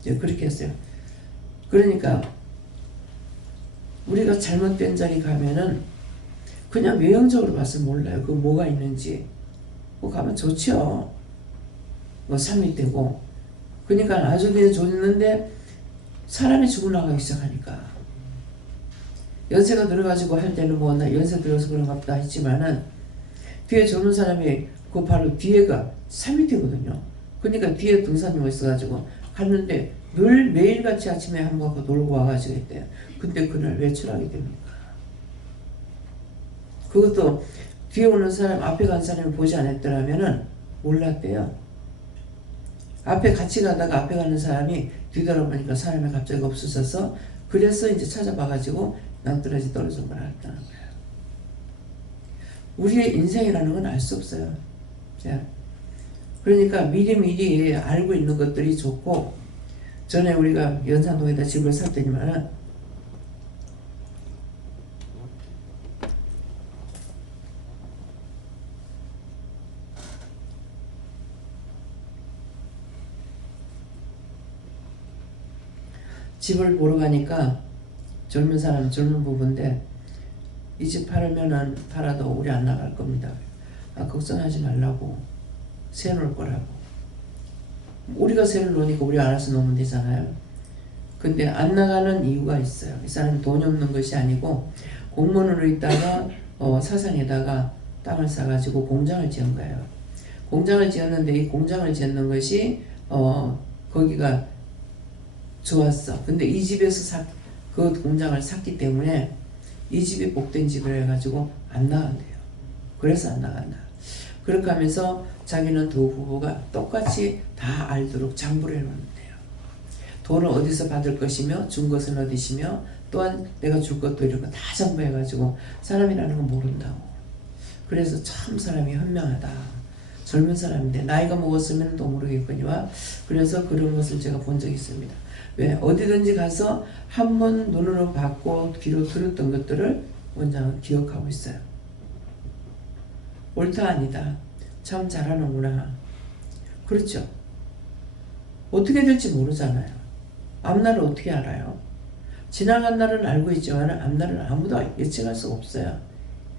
이제 그렇게 했어요. 그러니까 우리가 잘못된 자리 가면은 그냥 외형적으로 봐서 몰라요. 그 뭐가 있는지. 뭐 가면 좋죠. 뭐 삶이 되고. 그러니까 나중에 좋는데 사람이 죽어나가기 시작하니까. 연세가 들어가지고 할 때는 뭐 나 연세 들어서 그런가 보다 했지만은 뒤에 젊은 사람이 그 바로 뒤에가 삶이 되거든요. 그러니까 뒤에 등산이 있어가지고 갔는데 늘 매일같이 아침에 한 번 놀고 와가지고 했대요. 근데 그날 외출하게 됩니까? 그것도 뒤에 오는 사람, 앞에 간 사람이 보지 않았더라면은 몰랐대요. 앞에 같이 가다가 앞에 가는 사람이 뒤돌아보니까 사람이 갑자기 없어져서 그래서 이제 찾아봐가지고 낭떠러지 떨어진 걸 알았다는 거예요. 우리의 인생이라는 건 알 수 없어요. 자, 그러니까 미리 알고 있는 것들이 좋고, 전에 우리가 연산동에다 집을 샀더니만은 집을 보러 가니까 젊은 부부인데 이 집 팔아도 우리 안 나갈 겁니다. 아, 걱정하지 말라고. 새 놓을 거라고. 우리가 새를 놓으니까 우리 알아서 놓으면 되잖아요. 근데 안 나가는 이유가 있어요. 이 사람이 돈이 없는 것이 아니고 공무원으로 있다가 사상에다가 땅을 사가지고 공장을 지은 거예요. 공장을 지었는데 이 공장을 짓는 것이 거기가 좋았어. 근데 이 집에서 그 공장을 샀기 때문에 이 집이 복된 집을 해가지고 안 나간대요. 그래서 안 나간다. 그렇게 하면서 자기는 두 부부가 똑같이 다 알도록 장부를 해놓는데요. 돈을 어디서 받을 것이며 준 것은 어디시며 또한 내가 줄 것도 이런 거 다 장부해가지고 사람이라는 건 모른다고. 그래서 참 사람이 현명하다. 젊은 사람인데 나이가 먹었으면 또 모르겠거니와 그래서 그런 것을 제가 본 적이 있습니다. 왜? 어디든지 가서 한번 눈으로 봤고 귀로 들었던 것들을 원장은 기억하고 있어요. 옳다 아니다. 참 잘하는구나. 그렇죠. 어떻게 될지 모르잖아요. 앞날을 어떻게 알아요? 지나간 날은 알고 있지만 앞날은 아무도 예측할 수 없어요.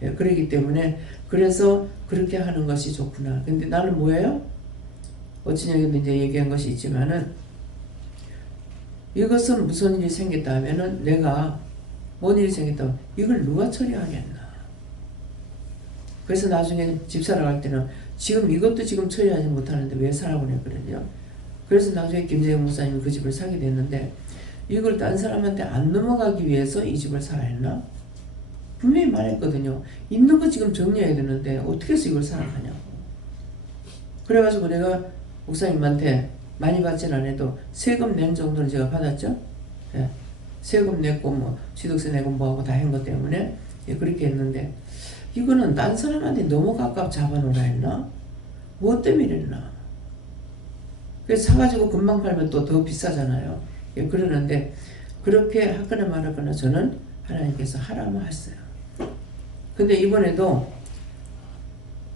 예, 그렇기 때문에 그래서 그렇게 하는 것이 좋구나. 근데 나는 뭐예요? 어친영에도 이제 얘기한 것이 있지만은 이것은 무슨 일이 생겼다 하면은 내가 뭔 일이 생겼다 이걸 누가 처리하겠나. 그래서 나중에 집 사러 갈 때는 지금 이것도 지금 처리하지 못하는데 왜 사라고 그랬거든요. 그래서 나중에 김재영 목사님이 그 집을 사게 됐는데 이걸 딴 사람한테 안 넘어가기 위해서 이 집을 사라 했나? 분명히 말했거든요. 있는 거 지금 정리해야 되는데 어떻게 해서 이걸 사라 하냐고. 그래가지고 내가 목사님한테 많이 받진 않아도 세금 낸 정도는 제가 받았죠. 예. 세금 냈고 뭐 취득세 내고 뭐하고 다 한 것 때문에 예, 그렇게 했는데 이거는 딴 사람한테 너무 가깝 잡아놓으라 했나? 뭐 때문에 이랬나? 그래서 사가지고 금방 팔면 또 더 비싸잖아요. 예, 그러는데 그렇게 하거나 말하거나 저는 하나님께서 하라면 했어요. 근데 이번에도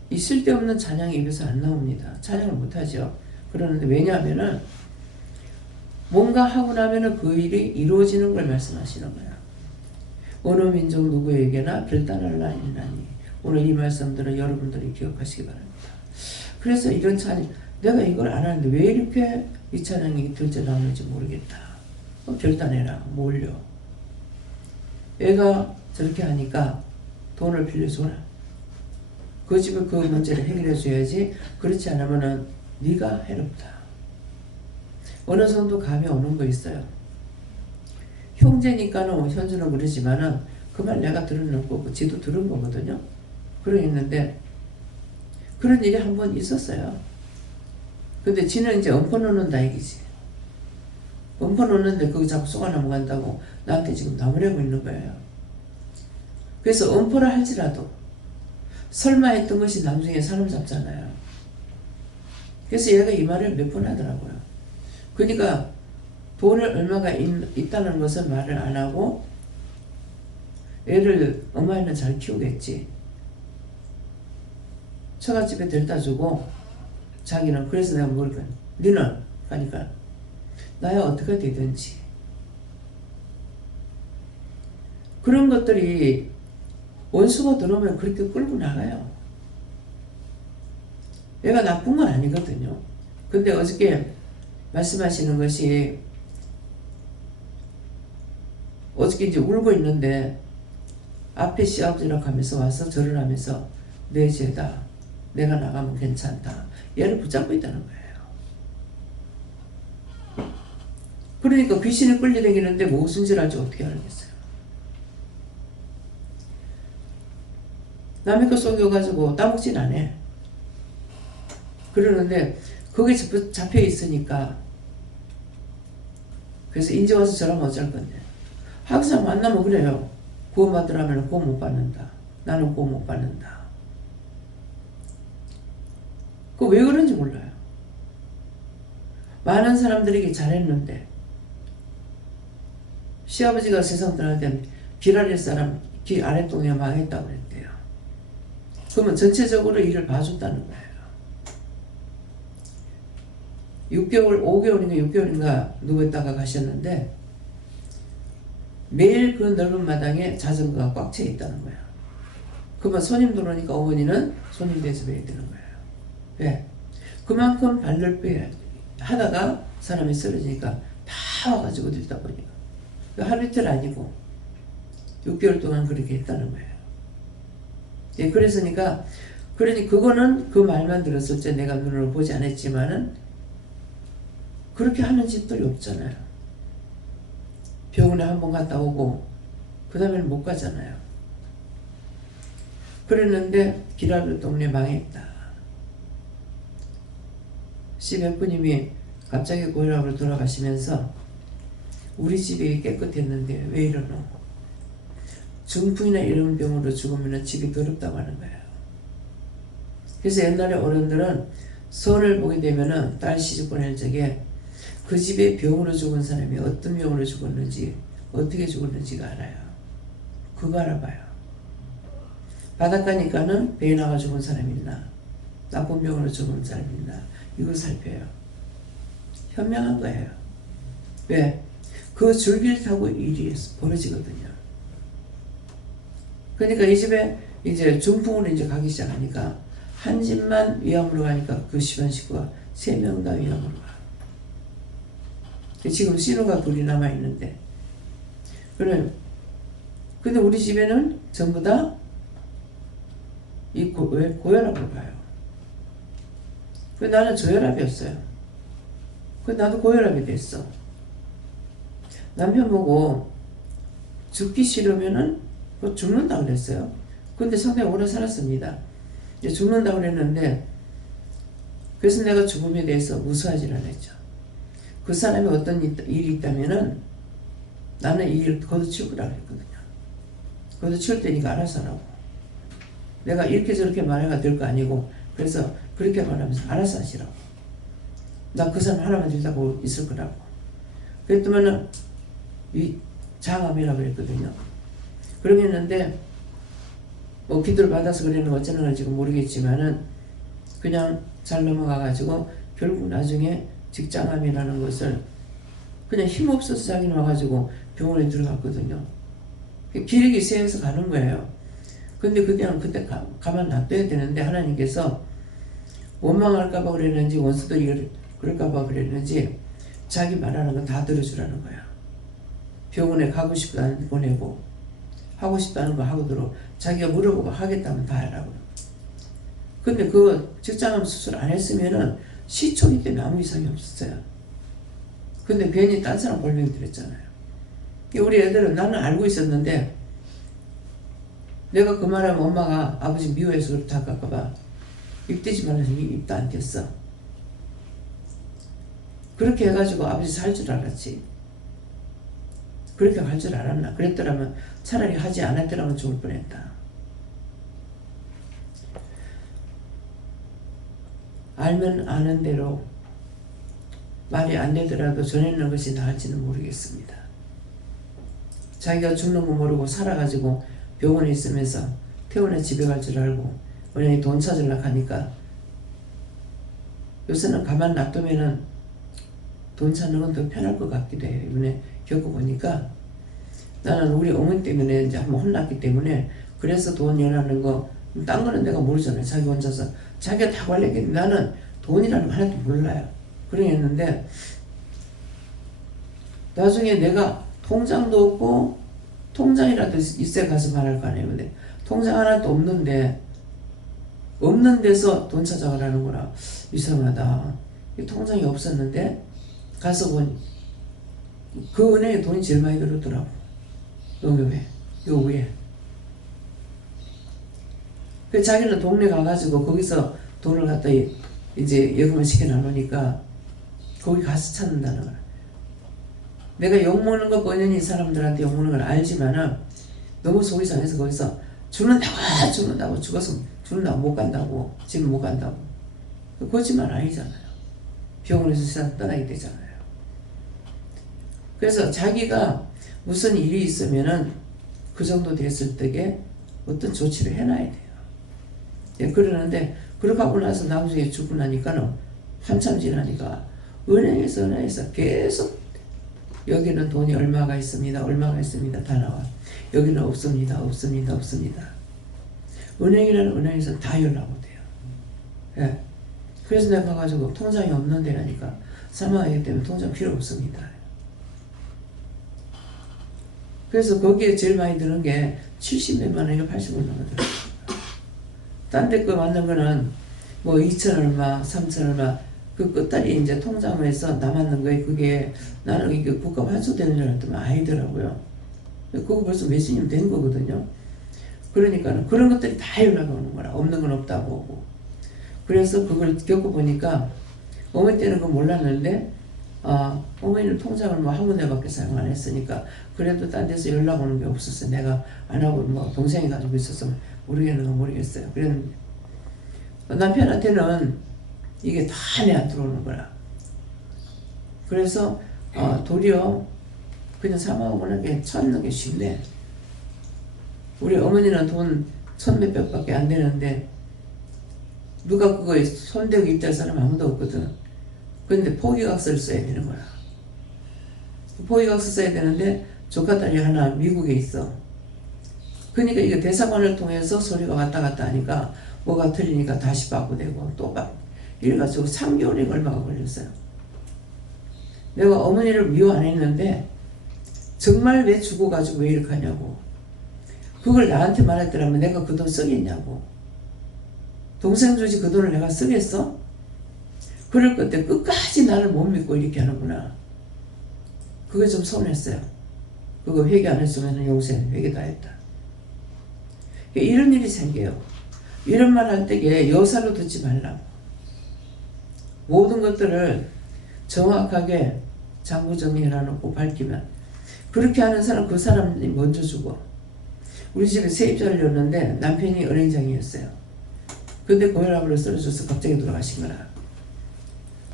이 쓸데없는 찬양이 입에서 안 나옵니다. 찬양을 못하죠. 그러는데 왜냐하면은 뭔가 하고 나면은 그 일이 이루어지는 걸 말씀하시는 거예요. 어느 민족 누구에게나 결단할 날이 나니. 오늘 이 말씀들은 여러분들이 기억하시기 바랍니다. 그래서 이런 찬양, 내가 이걸 안 하는데 왜 이렇게 이 찬양이 들져 나오는지 모르겠다. 결단해라. 몰려. 애가 저렇게 하니까 돈을 빌려줘라. 그 집에 그 문제를 해결해 줘야지. 그렇지 않으면은 네가 해롭다. 어느 정도 감이 오는 거 있어요. 형제니까는 현주는 그러지만은 그 말 내가 들은 거고 지도 들은 거거든요. 그러겠는데 그런 일이 한 번 있었어요. 근데 지는 이제 엎어 놓는다 얘기지. 엎어 놓는데 거기 자꾸 쏘가 넘어간다고 나한테 지금 나무래고 있는 거예요. 그래서 엎어를 할지라도 설마 했던 것이 나중에 사람 잡잖아요. 그래서 얘가 이 말을 몇 번 하더라고요. 그러니까 돈을 얼마가 있다는 것은 말을 안 하고 애를 엄마는 잘 키우겠지. 처갓집에 데려다 주고 자기는 그래서 내가 뭘 거야. 너는 하니까 나야 어떻게 되든지. 그런 것들이 원수가 들어오면 그렇게 끌고 나가요. 얘가 나쁜 건 아니거든요. 근데 어저께 말씀하시는 것이 어저께 이제 울고 있는데 앞에 시아버지라고 하면서 와서 절을 하면서 내 죄다. 내가 나가면 괜찮다. 얘를 붙잡고 있다는 거예요. 그러니까 귀신이 끌려다니는데 무슨 짓을 할지 어떻게 알겠어요. 남의 거 속여가지고 따먹진 않아. 그러는데 거기에 잡혀 있으니까 그래서 이제 와서 저러면 어쩔 건데. 항상 만나면 그래요. 구원받으라면 구원 못 받는다. 나는 구원 못 받는다. 그 왜 그런지 몰라요. 많은 사람들에게 잘했는데 시아버지가 세상 떠날 때 길 아래 사람 길 아랫동네 망했다고 그랬대요. 그러면 전체적으로 일을 봐줬다는 거예요. 6개월, 5개월인가 6개월인가 누웠다가 가셨는데 매일 그 넓은 마당에 자전거가 꽉 차 있다는 거예요. 그러면 손님 들어오니까 어머니는 손님 대접해야 되는 거예요. 왜? 그만큼 발을 빼야 하다가 사람이 쓰러지니까 다 와가지고 들다 보니까 하루 이틀 아니고 6개월 동안 그렇게 했다는 거예요. 예, 그랬으니까 그러니 그거는 그 말만 들었을 때 내가 눈으로 보지 않았지만은 그렇게 하는 집들이 없잖아요. 병원에 한 번 갔다 오고 그 다음에는 못 가잖아요. 그랬는데 길아래 동네 망했다. 시베프님이 갑자기 고혈압으로 돌아가시면서 우리 집이 깨끗했는데 왜 이러노? 중풍이나 이런 병으로 죽으면 집이 더럽다고 하는 거예요. 그래서 옛날에 어른들은 선을 보게 되면은 딸 시집 보낼 적에 그 집에 병으로 죽은 사람이 어떤 병으로 죽었는지 어떻게 죽었는지가 알아요. 그거 알아봐요. 바닷가니까는 배에 나가 죽은 사람이 있나, 나쁜 병으로 죽은 사람이 있나, 이거 살펴요. 현명한 거예요. 왜? 그 줄기를 타고 일이 벌어지거든요. 그러니까 이 집에 이제 중풍으로 이제 가기 시작하니까 한 집만 위암으로 가니까 그 집안 식구가 3명 다 위암으로 가. 지금 신호가 둘이 남아있는데. 그래. 근데 우리 집에는 전부 다 이 고혈압으로 가요. 나는 저혈압이었어요. 나도 고혈압이 됐어. 남편 보고 죽기 싫으면은 죽는다 그랬어요. 근데 상당히 오래 살았습니다. 이제 죽는다 그랬는데, 그래서 내가 죽음에 대해서 무수하지 않았죠. 그 사람이 어떤 일이 있다면은 나는 이 일을 걷어치우라고 했거든요. 걷어치울 테니까 알아서 하라고. 내가 이렇게 저렇게 말해가 될 거 아니고, 그래서 그렇게 말하면서 알아서 하시라고. 나 그 사람 하나만 들다고 있을 거라고. 그랬더니는 이 장암이라고 그랬거든요. 그러겠는데 뭐 기도를 받아서 그랬는 어쩌나 지금 모르겠지만은 그냥 잘 넘어가가지고 결국 나중에 직장암이라는 것을 그냥 힘없어서 자기는 와가지고 병원에 들어갔거든요. 기력이 세서 가는 거예요. 근데 그냥 그때 가만 놔둬야 되는데 하나님께서 원망할까봐 그랬는지 원수들이 그럴까봐 그랬는지 자기 말하는 거 다 들어주라는 거야. 병원에 가고 싶다는 데 보내고 하고 싶다는 거 하고도록 자기가 물어보고 하겠다면 다 하라고. 근데 그 직장암 수술 안 했으면은 시초기 때문에 아무 이상이 없었어요. 근데 괜히 딴 사람 골병 들었잖아요. 우리 애들은 나는 알고 있었는데 내가 그 말하면 엄마가 아버지 미워해서 그렇다 할까봐 입대지 말라서 입도 안 뗐어. 그렇게 해가지고 아버지 살 줄 알았지. 그렇게 할 줄 알았나? 그랬더라면 차라리 하지 않았더라면 죽을 뻔했다. 알면 아는 대로 말이 안 되더라도 전해는 것이 나을지는 모르겠습니다. 자기가 죽는 거 모르고 살아가지고 병원에 있으면서 퇴원해 집에 갈 줄 알고 은행에 돈 찾으려고 하니까 요새는 가만 놔두면은 돈 찾는 건 더 편할 것 같기도 해요. 이번에 겪어보니까 나는 우리 어머니 때문에 이제 한번 혼났기 때문에 그래서 돈 연하는 거, 딴 거는 내가 모르잖아요. 자기 혼자서. 자기가 다 관리했는데 나는 돈이라는 거 하나도 몰라요. 그랬는데 나중에 내가 통장도 없고 통장이라도 있어야 가서 말할 거 아니에요. 근데 통장 하나도 없는데 없는 데서 돈 찾아가라는 거라 이상하다. 통장이 없었는데 가서 보니 그 은행에 돈이 제일 많이 들었더라고. 요 위에. 그 자기는 동네 가가지고 거기서 돈을 갖다 이제 여금을 시켜놔놓으니까 거기 가서 찾는다는 거야. 내가 욕먹는 거 뻔히 이 사람들한테 욕먹는 걸 알지만은 너무 속이 상해서 거기서 죽는다고 죽어서 죽는다고 못 간다고 집 못 간다고. 거짓말 아니잖아요. 병원에서 세상 떠나게 되잖아요. 그래서 자기가 무슨 일이 있으면은 그 정도 됐을 때에 어떤 조치를 해놔야 돼요. 예, 그러는데 그렇게 하고 나서 나중에 죽고 나니까는 한참 지나니까 은행에서 계속 여기는 돈이 얼마가 있습니다. 다 나와. 여기는 없습니다. 은행에서 다 연락 오대요. 예. 그래서 내가 가가지고 통장이 없는 데라니까 사망하기 때문에 통장 필요 없습니다. 그래서 거기에 제일 많이 드는 게 70몇만 원인가 80만 원 들어요. 딴 데 거 맞는 거는 뭐 2천 얼마, 3천 얼마 그 끝다리 이제 통장에서 남았는 거에 그게 나는 이게 국가 환수되는 줄 알았더니 아니더라고요. 그거 벌써 몇 년이 된 거거든요. 그러니까 그런 것들이 다 연락 오는 거라. 없는 건 없다고 하고. 그래서 그걸 겪어보니까 어머니 때는 그거 몰랐는데 어머니는 통장을 뭐 한 군데밖에 사용 안 했으니까 그래도 딴 데서 연락 오는 게 없었어요. 내가 안 하고 뭐 동생이 가지고 있어서 모르겠어요. 그랬는데 남편한테는 이게 다 내안 들어오는 거라. 그래서 도리어 그냥 사망하고는 게 찾는 게 쉽네. 우리 어머니는 돈 1,000몇백밖에 안 되는데 누가 그거에 손대고 입대할 사람 아무도 없거든. 근데 포기각서를 써야 되는 거야. 포기각서 써야 되는데 조카 딸이 하나 미국에 있어. 그러니까 이거 대사관을 통해서 서류가 왔다 갔다 하니까 뭐가 틀리니까 다시 바꾸되고 또 바꾸고 이래가지고 3개월이 얼마가 걸렸어요. 내가 어머니를 미워 안 했는데 정말 왜 죽어가지고 왜 이렇게 하냐고. 그걸 나한테 말했더라면 내가 그 돈 쓰겠냐고. 동생 주지 그 돈을 내가 쓰겠어? 그럴 건데 끝까지 나를 못 믿고 이렇게 하는구나. 그게 좀 서운했어요. 그거 회개 안 했으면 용서 회개 다 했다. 이런 일이 생겨요. 이런 말 할 때에 여사로 듣지 말라고. 모든 것들을 정확하게 장부정리해놓고 밝히면 그렇게 하는 사람 그 사람이 먼저 죽어. 우리 집에 세입자를 줬는데 남편이 은행장이었어요. 근데 고혈압으로 쓰러져서 갑자기 돌아가신 거라.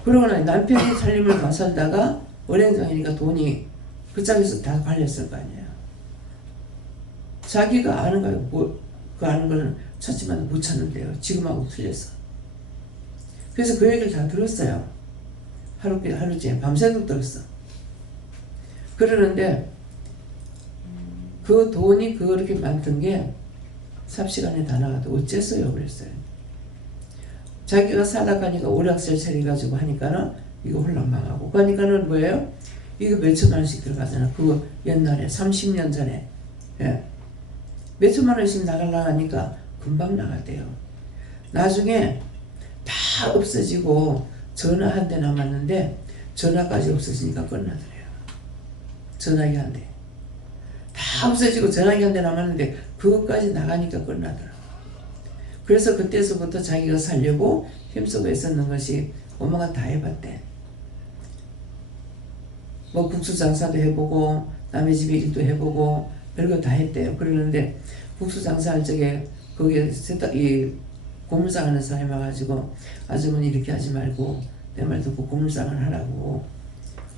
그러고 나니 남편이 살림을 다 살다가 은행장이니까 돈이 그 짝에서 다 관렸을 거 아니에요. 자기가 아는 거, 그 아는 거는 찾지만 못 찾는데요. 지금하고 틀렸어. 그래서 그 얘기를 다 들었어요. 하루째 밤새도록 들었어. 그러는데 그 돈이 그렇게 많던 게 삽시간에 다 나가도 어째서요? 그랬어요. 자기가 사다 가니까 오락실 차려가지고 하니까는 이거 홀랑망하고 그러니까는 뭐예요? 이거 몇천만 원씩 들어가잖아. 그거 옛날에 30년 전에 몇천만 원씩 나가려고 하니까 금방 나갔대요. 나중에 다 없어지고 전화 한 대 남았는데 전화까지 없어지니까 끝나더래요. 전화기 한 대. 다 없어지고 전화기 한 대 남았는데 그것까지 나가니까 끝나더라고. 그래서 그때서부터 자기가 살려고 힘쓰고 애썼는 것이 엄마가 다 해봤대. 뭐 국수 장사도 해보고 남의 집에 일도 해보고 별거 다 했대요. 그러는데 국수 장사할 적에 거기에 이 고물상 하는 사람이 와가지고 아주머니 이렇게 하지 말고 내 말 듣고 고물상을 하라고.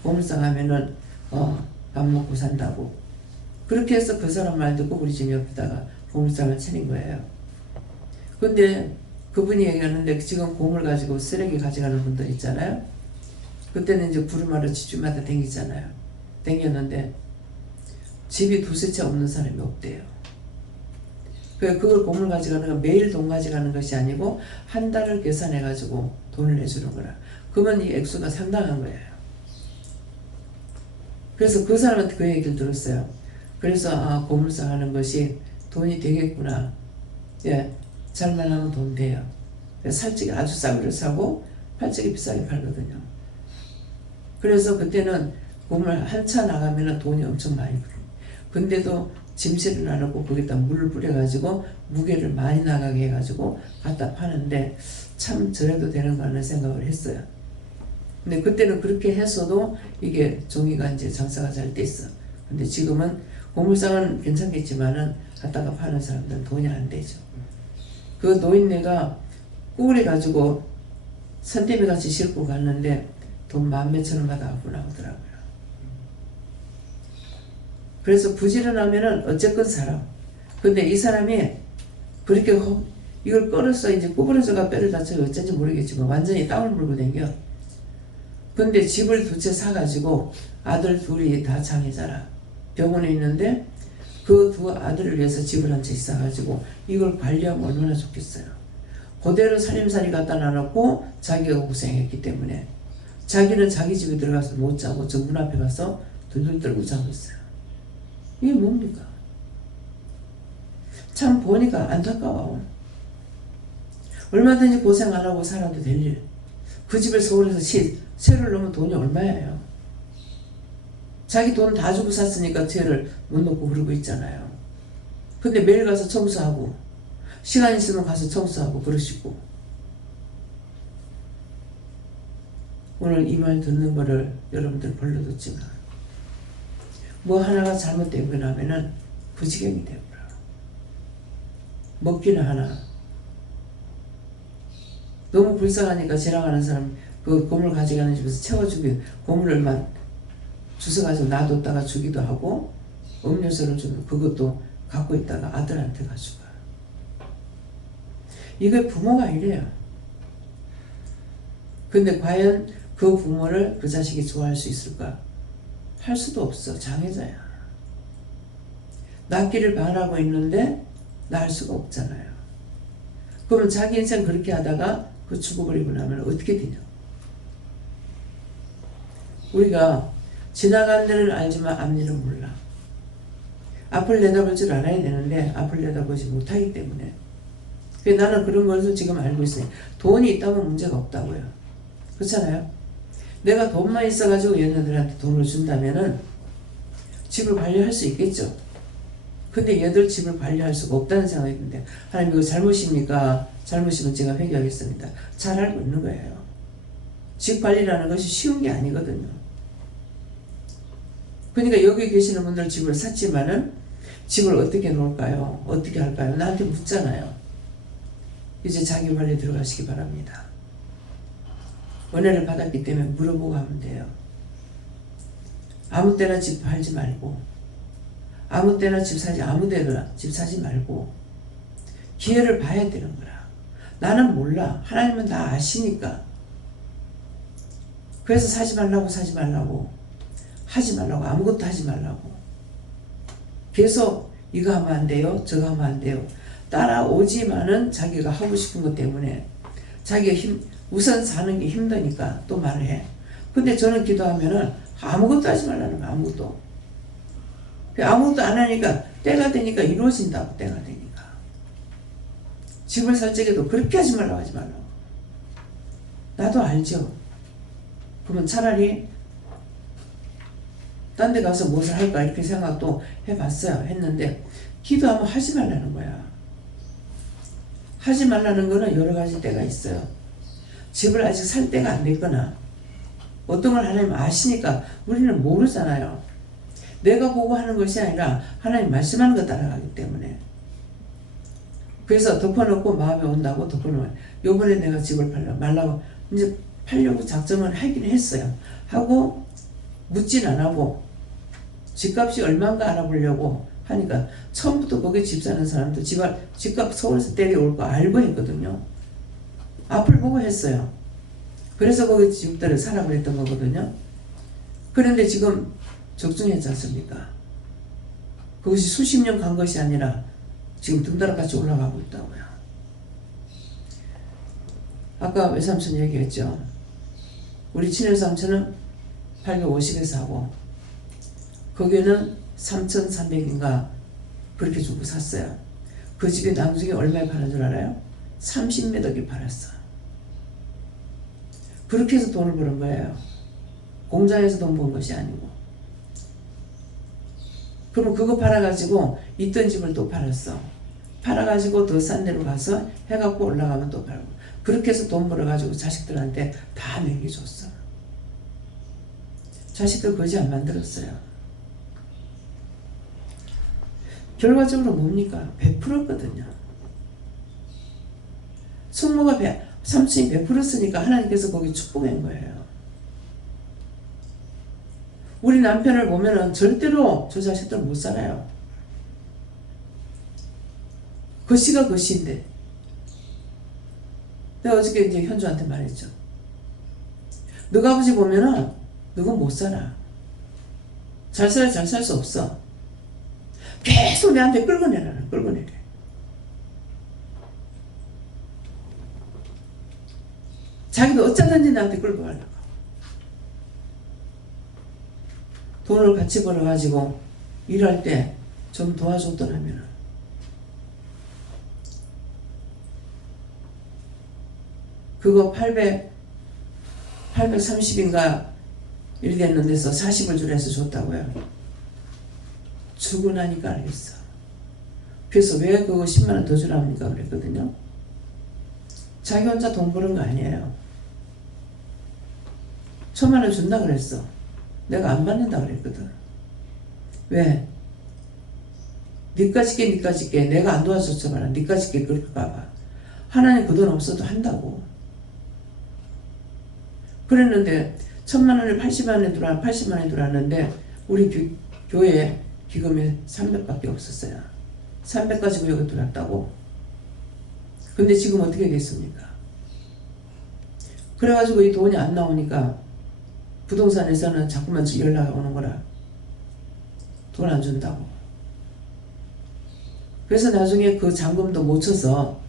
고물상 하면은 밥 먹고 산다고. 그렇게 해서 그 사람 말 듣고 우리 집 옆에다가 고물상을 차린 거예요. 근데 그분이 얘기하는데 지금 고물 가지고 쓰레기 가져가는 분들 있잖아요. 그때는 이제 구름하러 집집마다 댕기잖아요. 댕겼는데 집이 두세 채 없는 사람이 없대요. 그걸 고물 가져가는 건 매일 돈 가져가는 것이 아니고 한 달을 계산해 가지고 돈을 내주는 거라. 그러면 이 액수가 상당한 거예요. 그래서 그 사람한테 그 얘기를 들었어요. 그래서 고물상 하는 것이 돈이 되겠구나. 예, 잘만 하면 돈 돼요. 살찌게 아주 싸구려 사고 팔찌게 비싸게 팔거든요. 그래서 그때는 고물 한 차 나가면 돈이 엄청 많이 들어요. 근데도 짐실을 안 하고 거기다 물을 뿌려가지고 무게를 많이 나가게 해가지고 갖다 파는데 참 저래도 되는가 하는 생각을 했어요. 근데 그때는 그렇게 했어도 이게 종이가 이제 장사가 잘 됐어. 근데 지금은 고물상은 괜찮겠지만은 갖다가 파는 사람들은 돈이 안 되죠. 그 노인네가 꾸울해 가지고 선대미 같이 싣고 갔는데 돈 10,000몇천 원 받아갖고 나오더라고요. 그래서 부지런하면은 어쨌건 살아. 근데 이 사람이 그렇게 이걸 끌어서 이제 구부러져가 뼈를 다쳐서 어쩐지 모르겠지만 완전히 땀을 물고 댕겨. 근데 집을 2채 사가지고 아들 둘이 다 장애자라 병원에 있는데 그 2 아들을 위해서 집을 한 채 사가지고 이걸 관리하면 얼마나 좋겠어요. 그대로 살림살이 갖다 놔놓고 자기가 고생했기 때문에 자기는 자기 집에 들어가서 못 자고 저 문 앞에 가서 둘둘 떨고 자고 있어요. 이게 뭡니까? 참 보니까 안타까워. 얼마든지 고생 안 하고 살아도 될 일. 그 집을 서울에서 세를 넣으면 돈이 얼마예요? 자기 돈 다 주고 샀으니까 세를 못 넣고 그러고 있잖아요. 근데 매일 가서 청소하고 시간 있으면 가서 청소하고 그러시고 오늘 이 말 듣는 거를 여러분들 별로 듣지만 뭐 하나가 잘못되고 나면은 부지경이 되고요. 먹기는 하나 너무 불쌍하니까 지나가는 사람 그 고물 가져가는 집에서 채워주기 고물을만 주워가지고 놔뒀다가 주기도 하고 음료수를 주면 그것도 갖고 있다가 아들한테 가져가. 이게 부모가 이래요. 근데 과연 그 부모를 그 자식이 좋아할 수 있을까? 할 수도 없어. 장애자야. 낳기를 바라고 있는데 낳을 수가 없잖아요. 그러면 자기 인생 그렇게 하다가 그 죽어버리고 나면 어떻게 되냐? 우리가 지나간 데를 알지만 앞일은 몰라. 앞을 내다볼 줄 알아야 되는데 앞을 내다보지 못하기 때문에. 나는 그런 것을 지금 알고 있어요. 돈이 있다면 문제가 없다고요. 그렇잖아요? 내가 돈만 있어가지고 얘네들한테 돈을 준다면은 집을 관리할 수 있겠죠. 근데 얘들 집을 관리할 수가 없다는 생각이 드는데 하나님 이거 잘못입니까? 잘못이면 제가 회개하겠습니다. 잘 알고 있는 거예요. 집 관리라는 것이 쉬운 게 아니거든요. 그러니까 여기 계시는 분들 집을 샀지만은 집을 어떻게 놓을까요? 어떻게 할까요? 나한테 묻잖아요. 이제 자기 관리 들어가시기 바랍니다. 은혜를 받았기 때문에 물어보고 하면 돼요. 아무 때나 집 팔지 말고 아무 때나 집 사지 아무 데나 집 사지 말고 기회를 봐야 되는 거라. 나는 몰라. 하나님은 다 아시니까. 그래서 사지 말라고 하지 말라고 아무것도 하지 말라고 계속 이거 하면 안 돼요 저거 하면 안 돼요 따라오지만은 자기가 하고 싶은 것 때문에 자기가 우선 사는 게 힘드니까 또 말을 해. 근데 저는 기도하면은 아무것도 하지 말라는 거야. 아무것도 안 하니까 때가 되니까 이루어진다고. 때가 되니까 집을 살 적에도 그렇게 하지 말라고 나도 알죠. 그러면 차라리 딴 데 가서 무엇을 할까 이렇게 생각도 해봤어요. 했는데 기도하면 하지 말라는 거야. 하지 말라는 거는 여러 가지 때가 있어요. 집을 아직 살 때가 안 됐거나 어떤 걸 하나님 아시니까 우리는 모르잖아요. 내가 보고 하는 것이 아니라 하나님 말씀하는 거 따라가기 때문에. 그래서 덮어놓고 마음에 온다고 덮어놓아요. 요번에 내가 집을 말라고 이제 팔려고 작정을 하긴 했어요. 하고 묻진 안 하고 집값이 얼마인가 알아보려고 하니까 처음부터 거기 집 사는 사람도 집값 서울에서 때려올 거 알고 했거든요. 앞을 보고 했어요. 그래서 거기 집들을 사라고 했던 거거든요. 그런데 지금 적중했지 않습니까? 그것이 수십 년 간 것이 아니라 지금 등다락같이 올라가고 있다고요. 아까 외삼촌 얘기했죠. 우리 친외삼촌은 850에서 하고 거기는 3,300인가 그렇게 주고 샀어요. 그 집이 나중에 얼마에 파는 줄 알아요? 30몇 억에 팔았어. 그렇게 해서 돈을 버는 거예요. 공장에서 돈 번 것이 아니고. 그러면 그거 팔아가지고 있던 집을 또 팔았어. 팔아가지고 더 싼 데로 가서 해갖고 올라가면 또 팔고. 그렇게 해서 돈 벌어가지고 자식들한테 다 먹여줬어. 자식들 거지 안 만들었어요. 결과적으로 뭡니까? 100%거든요. 숙모가 삼촌이 100%쓰니까 하나님께서 거기 축복한 거예요. 우리 남편을 보면은 절대로 저 자식들 못 살아요. 거시가 거시인데. 내가 어저께 이제 현주한테 말했죠. 너가 아버지 보면은 너가 못 살아. 잘 살 수 없어. 계속 내한테 끌고 내래. 자기도 어쩌든지 나한테 끌고 가려고. 돈을 같이 벌어가지고 일할 때 좀 도와줬더라면 그거 830인가 이렇게 됐는 데서 40을 줄여서 줬다고요. 주고 나니까 알겠어. 그래서 왜 그거 10만원 더 주랍니까 그랬거든요. 자기 혼자 돈 버는 거 아니에요. 1,000만원 준다 그랬어. 내가 안 받는다 그랬거든. 왜? 니까짓게 내가 안 도와줬잖아. 니까짓게 그렇게 봐봐. 하나님 그 돈 없어도 한다고. 그랬는데 1,000만 원에 80만 원이 들어왔는데 우리 교회에 기금이 300밖에 없었어요. 300 가지고 여기 들어왔다고. 근데 지금 어떻게 됐습니까? 그래가지고 이 돈이 안 나오니까 부동산에서는 자꾸만 연락 오는 거라. 돈 안 준다고. 그래서 나중에 그 잔금도 못 쳐서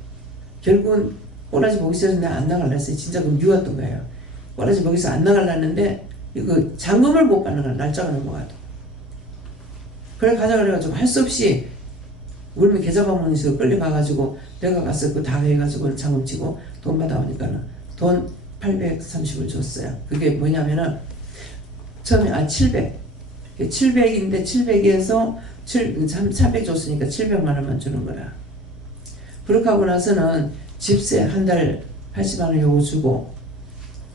결국은 꼬라지 먹기 싫어서 내가 안 나갈라 했어요. 진짜 그럼 미웠던 거예요. 꼬라지 먹이서 안 나갈라는데 이거 잔금을 못 받는 거야. 날짜가 넘어가도. 그래 가자 그래가지고 할 수 없이 울면 계좌방문에서 끌려가가지고 내가 가서 그 다 해가지고 잔금 치고 돈 받아오니까는 돈 830을 줬어요. 그게 뭐냐면은 처음에 700인데 700에서 300 줬으니까 700만 원만 주는 거라. 그렇게 하고 나서는 집세 한 달 80만 원 요거 주고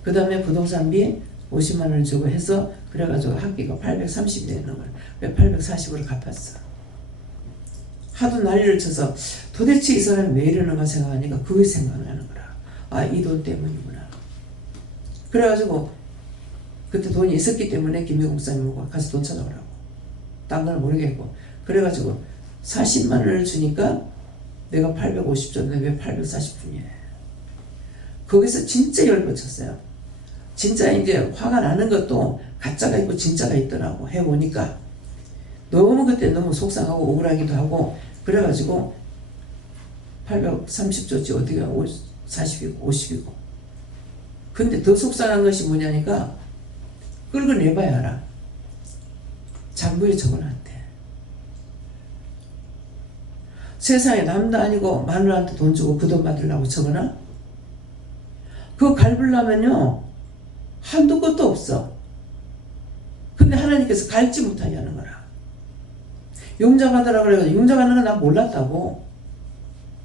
그 다음에 부동산비 50만 원을 주고 해서 그래가지고 학기가 830이 되는 거야. 왜 840으로 갚았어. 하도 난리를 쳐서 도대체 이 사람이 왜 이러는가 생각하니까 그게 생각나는 거라. 이 돈 때문이구나. 그래가지고 그때 돈이 있었기 때문에 김미국 목사님과 가서 돈 찾아오라고. 딴 건 모르겠고. 그래가지고 40만 원을 주니까 내가 850 줬는데 왜 840분이야. 거기서 진짜 열받쳤어요. 진짜 이제 화가 나는 것도 가짜가 있고 진짜가 있더라고. 해보니까 너무 그때 너무 속상하고 억울하기도 하고 그래가지고 830 줬지 어디가 40이고 50이고. 근데 더 속상한 것이 뭐냐니까 끌어내봐야 알아. 장부에 적어놨대. 세상에 남도 아니고 마누라한테 돈 주고 그 돈 받으려고 적어놔? 그거 갈불려면요 한도 끝도 없어. 근데 하나님께서 갈지 못하게 하는 거라. 용자 받으라 그래가지고 용자 받는 건 나 몰랐다고.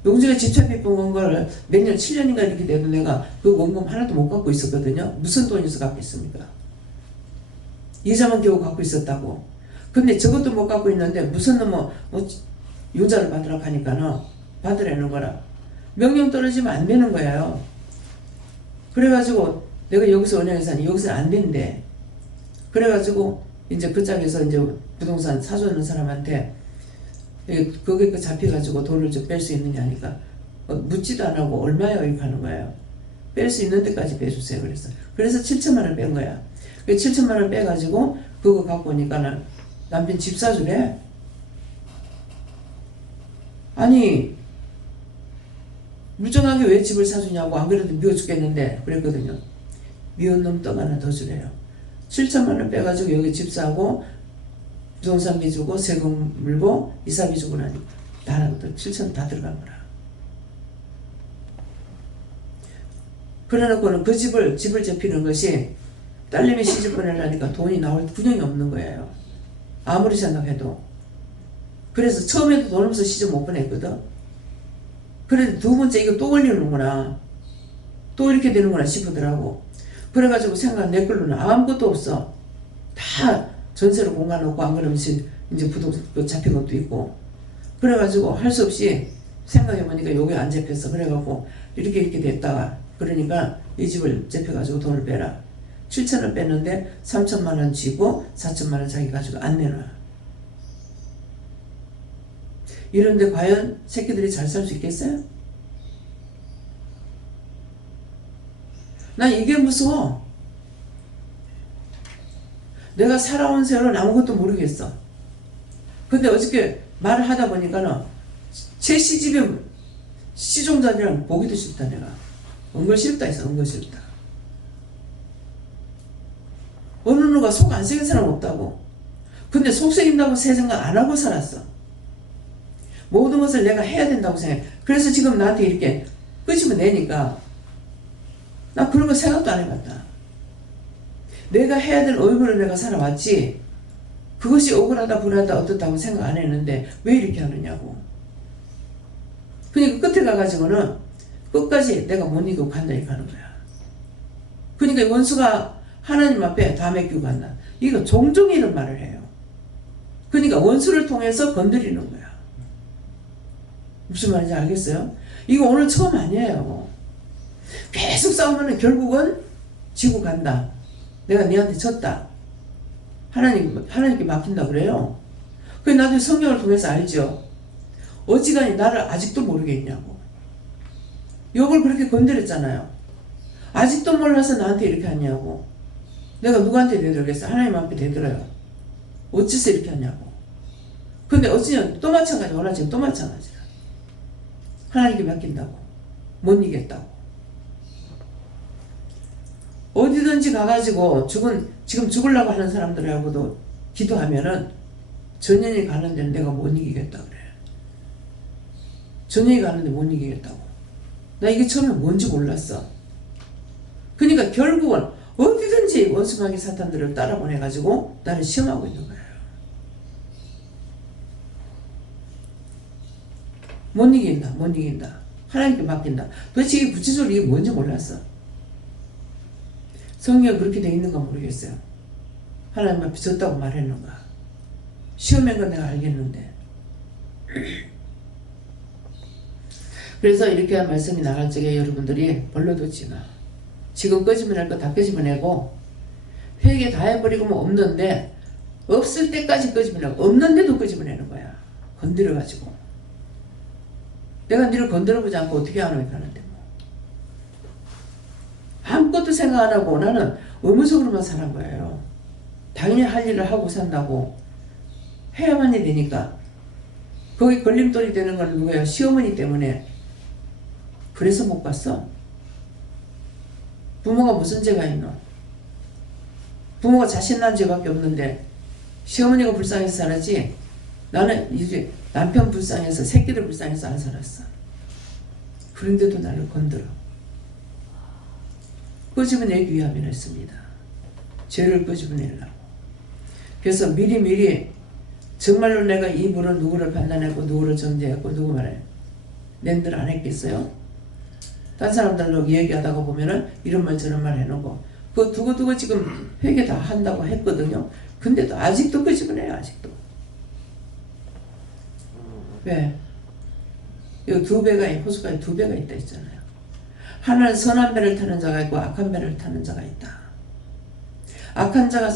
용자가 집착비 뽑은 걸 몇 년 7년인가 이렇게 돼도 내가 그 원금 하나도 못 갖고 있었거든요. 무슨 돈이 있어 갖고 있습니까? 이자만 겨우 갖고 있었다고. 근데 저것도 못 갖고 있는데 무슨 뭐 용자를 받으라고 하니까는 받으라는 거라. 명령 떨어지면 안 되는 거예요. 그래가지고 내가 여기서 은행에서 하니 여기서는 안 된대. 그래가지고 이제 그 짝에서 이제 부동산 사주는 사람한테 거기 잡혀가지고 돈을 좀 뺄 수 있느냐 하니까 묻지도 안 하고 얼마요? 이렇게 하는 거예요. 뺄 수 있는 데까지 빼주세요. 그래서 7천만 원 뺀 거야. 그 7천만 원 빼가지고 그거 갖고 오니까는 남편 집 사주래. 아니 물정하게 왜 집을 사주냐고. 안 그래도 미워 죽겠는데 그랬거든요. 미운 놈 떡 하나 더 주래요. 7천만 원 빼가지고 여기 집 사고 부동산비 주고 세금 물고 이사비 주고 나니까 다 7천 다 들어간 거라. 그래놓고는 그 집을 접히는 것이 딸내미 시집 보내려니까 돈이 나올 군형이 없는 거예요. 아무리 생각해도. 그래서 처음에도 돈 없어서 시집 못 보냈거든. 그래도 두 번째 이거 또 걸리는구나. 또 이렇게 되는구나 싶더라고. 그래가지고 생각 내 걸로는 아무것도 없어. 다 전세로 공간 없고 안 그러면 이제 부동산 잡힌 것도 있고. 그래가지고 할 수 없이 생각해보니까 여기 안 잡혔어. 그래갖고 이렇게 됐다가 그러니까 이 집을 잡혀가지고 돈을 빼라. 7천을 뺐는데 3천만 원 쥐고 4천만 원 자기 가지고 안 내놔. 이런데 과연 새끼들이 잘 살 수 있겠어요? 난 이게 무서워. 내가 살아온 세월은 아무것도 모르겠어. 근데 어저께 말을 하다 보니까는 제 시집에 시종자들이랑 보기도 싫다. 내가 은근 싫다 했어. 은근 싫다. 어느 누가 속 안 새긴 사람 없다고. 근데 속 새긴다고 새 생각 안 하고 살았어. 모든 것을 내가 해야 된다고 생각해. 그래서 지금 나한테 이렇게 끄집어 내니까 나 그런 거 생각도 안 해봤다. 내가 해야 될 얼굴을 내가 살아왔지 그것이 억울하다 불하다 어떻다고 생각 안 했는데 왜 이렇게 하느냐고. 그러니까 끝에 가가지고는 끝까지 내가 못 이기고 간다 이렇게 하는 거야. 그러니까 원수가 하나님 앞에 다 맡기고 간다. 이거 종종 이런 말을 해요. 그러니까 원수를 통해서 건드리는 거야. 무슨 말인지 알겠어요? 이거 오늘 처음 아니에요. 계속 싸우면 결국은 지고 간다. 내가 너한테 졌다. 하나님께 맡긴다 그래요. 그래 나도 성경을 통해서 알죠. 어지간히 나를 아직도 모르겠냐고. 욕을 그렇게 건드렸잖아요. 아직도 몰라서 나한테 이렇게 하냐고. 내가 누구한테 대들겠어? 하나님 앞에 대들어요. 어째서 이렇게 하냐고. 근데 어찌냐 또 마찬가지. 오늘 지금 또 마찬가지야. 하나님께 맡긴다고. 못 이겼다고. 어디든지 가가지고 지금 죽으려고 하는 사람들하고도 기도하면은 전연이 가는 데는 내가 못 이기겠다 그래. 전연이 가는데 못 이기겠다고. 나 이게 처음에 뭔지 몰랐어. 그러니까 결국은 어디든지 원수마귀 사탄들을 따라 보내가지고 나를 시험하고 있는 거예요. 못 이긴다. 하나님께 맡긴다. 도대체 이게 구체적으로 이게 뭔지 몰랐어. 성경에 그렇게 돼 있는가 모르겠어요. 하나님 앞에 졌다고 말했는가. 시험한 건 내가 알겠는데. 그래서 이렇게 말씀이 나갈 적에 여러분들이 벌러두지 마. 지금 끄집어낼 거 다 끄집어내고 회개 다 해버리고 뭐 없는데 없을 때까지 끄집어내고 없는데도 끄집어내는 거야. 건드려가지고. 내가 너를 건드려보지 않고 어떻게 하는 게 하는데 뭐. 아무것도 생각 안 하고 나는 의무적으로만 사는 거예요. 당연히 할 일을 하고 산다고 해야만이 되니까. 거기 걸림돌이 되는 건 누구야? 시어머니 때문에. 그래서 못 갔어. 부모가 무슨 죄가 있노? 부모가 자신 난 죄밖에 없는데 시어머니가 불쌍해서 살았지 나는 이제 남편 불쌍해서 새끼들 불쌍해서 안 살았어. 그런데도 나를 건드려. 끄집어내기 위함이 했습니다. 죄를 끄집어내려고. 그래서 미리 정말로 내가 입으로 누구를 판단했고 누구를 정죄했고 누구 말해 낸들 안 했겠어요? 딴 사람들로 얘기하다가 보면은 이런 말 저런 말 해놓고 그거 두고 지금 회개 다 한다고 했거든요. 근데도 아직도 끄집어내요. 아직도. 왜? 여기 두 배가 호숫가에 두 배가 있다 했잖아요. 하나는 선한 배를 타는 자가 있고 악한 배를 타는 자가 있다. 악한 자가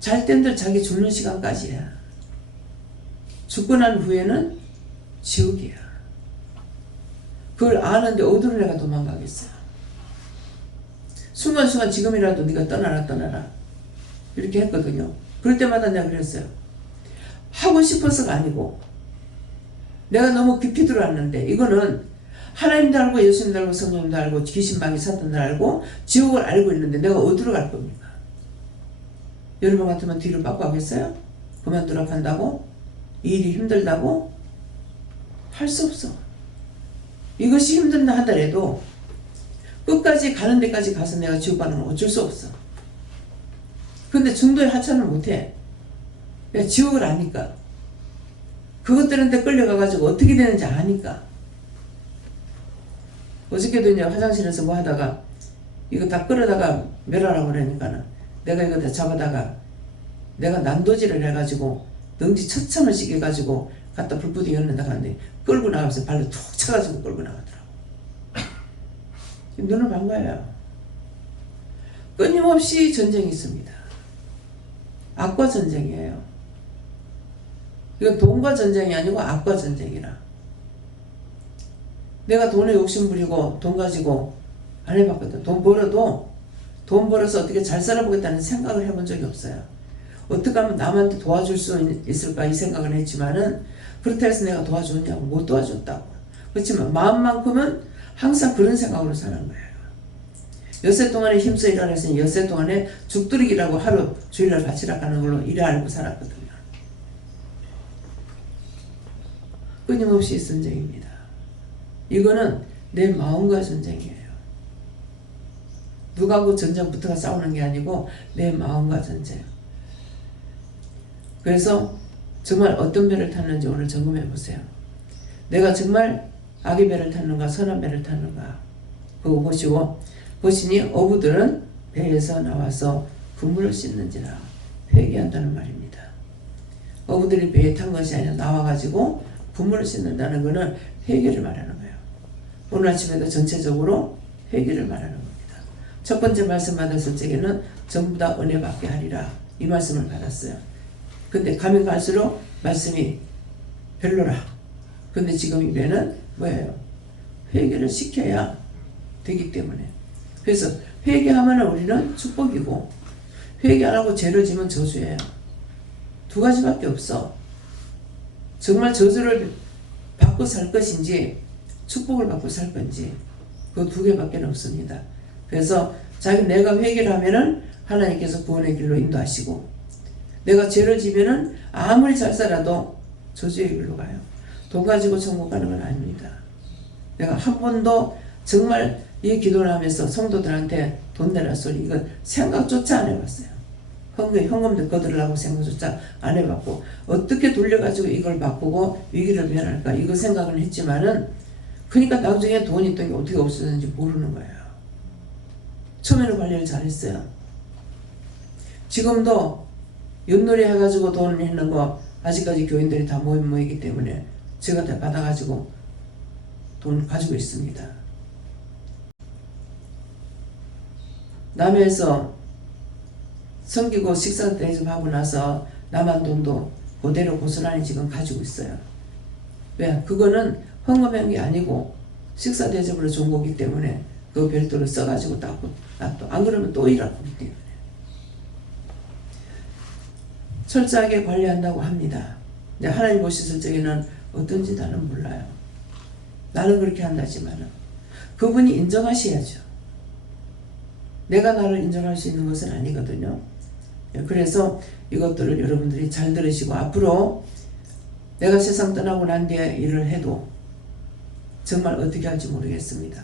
잘된들 자기 죽는 시간까지야. 죽고 난 후에는 지옥이야. 그걸 아는데 어디로 내가 도망가겠어요. 순간순간 지금이라도 네가 떠나라 이렇게 했거든요. 그럴 때마다 내가 그랬어요. 하고 싶어서가 아니고 내가 너무 깊이 들어왔는데 이거는 하나님도 알고 예수님도 알고 성령도 알고 귀신마귀 사탄도 알고 지옥을 알고 있는데 내가 어디로 갈 겁니까? 여러분 같으면 뒤를 빠꾸 하겠어요? 그만두라 한다고? 일이 힘들다고? 할 수 없어. 이것이 힘든다 하더라도 끝까지 가는 데까지 가서 내가 지옥 가는 건 어쩔 수 없어. 근데 중도에 하차는 못해. 왜? 지옥을 아니까. 그것들한테 끌려가가지고 어떻게 되는지 아니까. 어저께도 이제 화장실에서 뭐 하다가 이거 다 끌어다가 멸하라고 그러니까는 내가 이거 다 잡아다가 내가 난도질을 해가지고 능지 처참을 시켜가지고 갖다 불부디 열는다고 하는데 끌고 나가면서 발로 툭 쳐가지고 끌고 나가더라고. 눈을 반 거예요. 끊임없이 전쟁이 있습니다. 악과 전쟁이에요. 이건 돈과 전쟁이 아니고 악과 전쟁이라. 내가 돈에 욕심 부리고 돈 가지고 안 해봤거든. 돈 벌어서 어떻게 잘 살아보겠다는 생각을 해본 적이 없어요. 어떻게 하면 남한테 도와줄 수 있을까 이 생각을 했지만은 그렇다 해서 내가 도와줬냐고 못 도와줬다고. 그렇지만 마음만큼은 항상 그런 생각으로 사는 거예요. 엿새 동안에 힘써 일하라 했으니 엿새 동안에 죽두리기라고 하루 주일날 바치라 가는 걸로 일을 알고 살았거든요. 끊임없이 전쟁입니다. 이거는 내 마음과 전쟁이에요. 누가하고 전쟁부터가 싸우는 게 아니고 내 마음과 전쟁. 그래서 정말 어떤 배를 탔는지 오늘 점검해 보세요. 내가 정말 악의 배를 탔는가 선한 배를 탔는가 그거 보시고 보시니 어부들은 배에서 나와서 그물을 씻는지라 회개한다는 말입니다. 어부들이 배에 탄 것이 아니라 나와가지고 그물을 씻는다는 것은 회개를 말하는 거예요. 오늘 아침에도 전체적으로 회개를 말하는 거예요. 첫 번째 말씀 받았을 적에는 전부 다 은혜 받게 하리라 이 말씀을 받았어요. 근데 가면 갈수록 말씀이 별로라. 근데 지금 입에는 뭐예요? 회개를 시켜야 되기 때문에. 그래서 회개하면 우리는 축복이고 회개 안 하고 죄를 지면 저주예요. 두 가지밖에 없어. 정말 저주를 받고 살 것인지 축복을 받고 살 건지 그 두 개밖에 없습니다. 그래서 내가 회개를 하면은 하나님께서 구원의 길로 인도하시고 내가 죄를 지면은 아무리 잘 살아도 저주의 길로 가요. 돈 가지고 천국 가는 건 아닙니다. 내가 한 번도 정말 이 기도를 하면서 성도들한테 돈 내라 소리 이건 생각조차 안 해봤어요. 현금도 거두려고 생각조차 안 해봤고 어떻게 돌려가지고 이걸 바꾸고 위기를 면할까 이거 생각은 했지만은 그러니까 나중에 돈이 또 어떻게 없어졌는지 모르는 거예요. 처음에는 관리를 잘했어요. 지금도 윷놀이 해가지고 돈 했는 거 아직까지 교인들이 다 모이기 때문에 제가 다 받아가지고 돈 가지고 있습니다. 남해에서 섬기고 식사 대접하고 나서 남은 돈도 그대로 고스란히 지금 가지고 있어요. 왜? 그거는 헌금한 게 아니고 식사 대접으로 준 거기 때문에 그 별도로 써가지고 놔둬. 안 그러면 또 일하고 있기 때문에. 철저하게 관리한다고 합니다. 근데 하나님 보셨을 적에는 어떤지 나는 몰라요. 나는 그렇게 한다지만 그분이 인정하셔야죠. 내가 나를 인정할 수 있는 것은 아니거든요. 그래서 이것들을 여러분들이 잘 들으시고 앞으로 내가 세상 떠나고 난 뒤에 일을 해도 정말 어떻게 할지 모르겠습니다.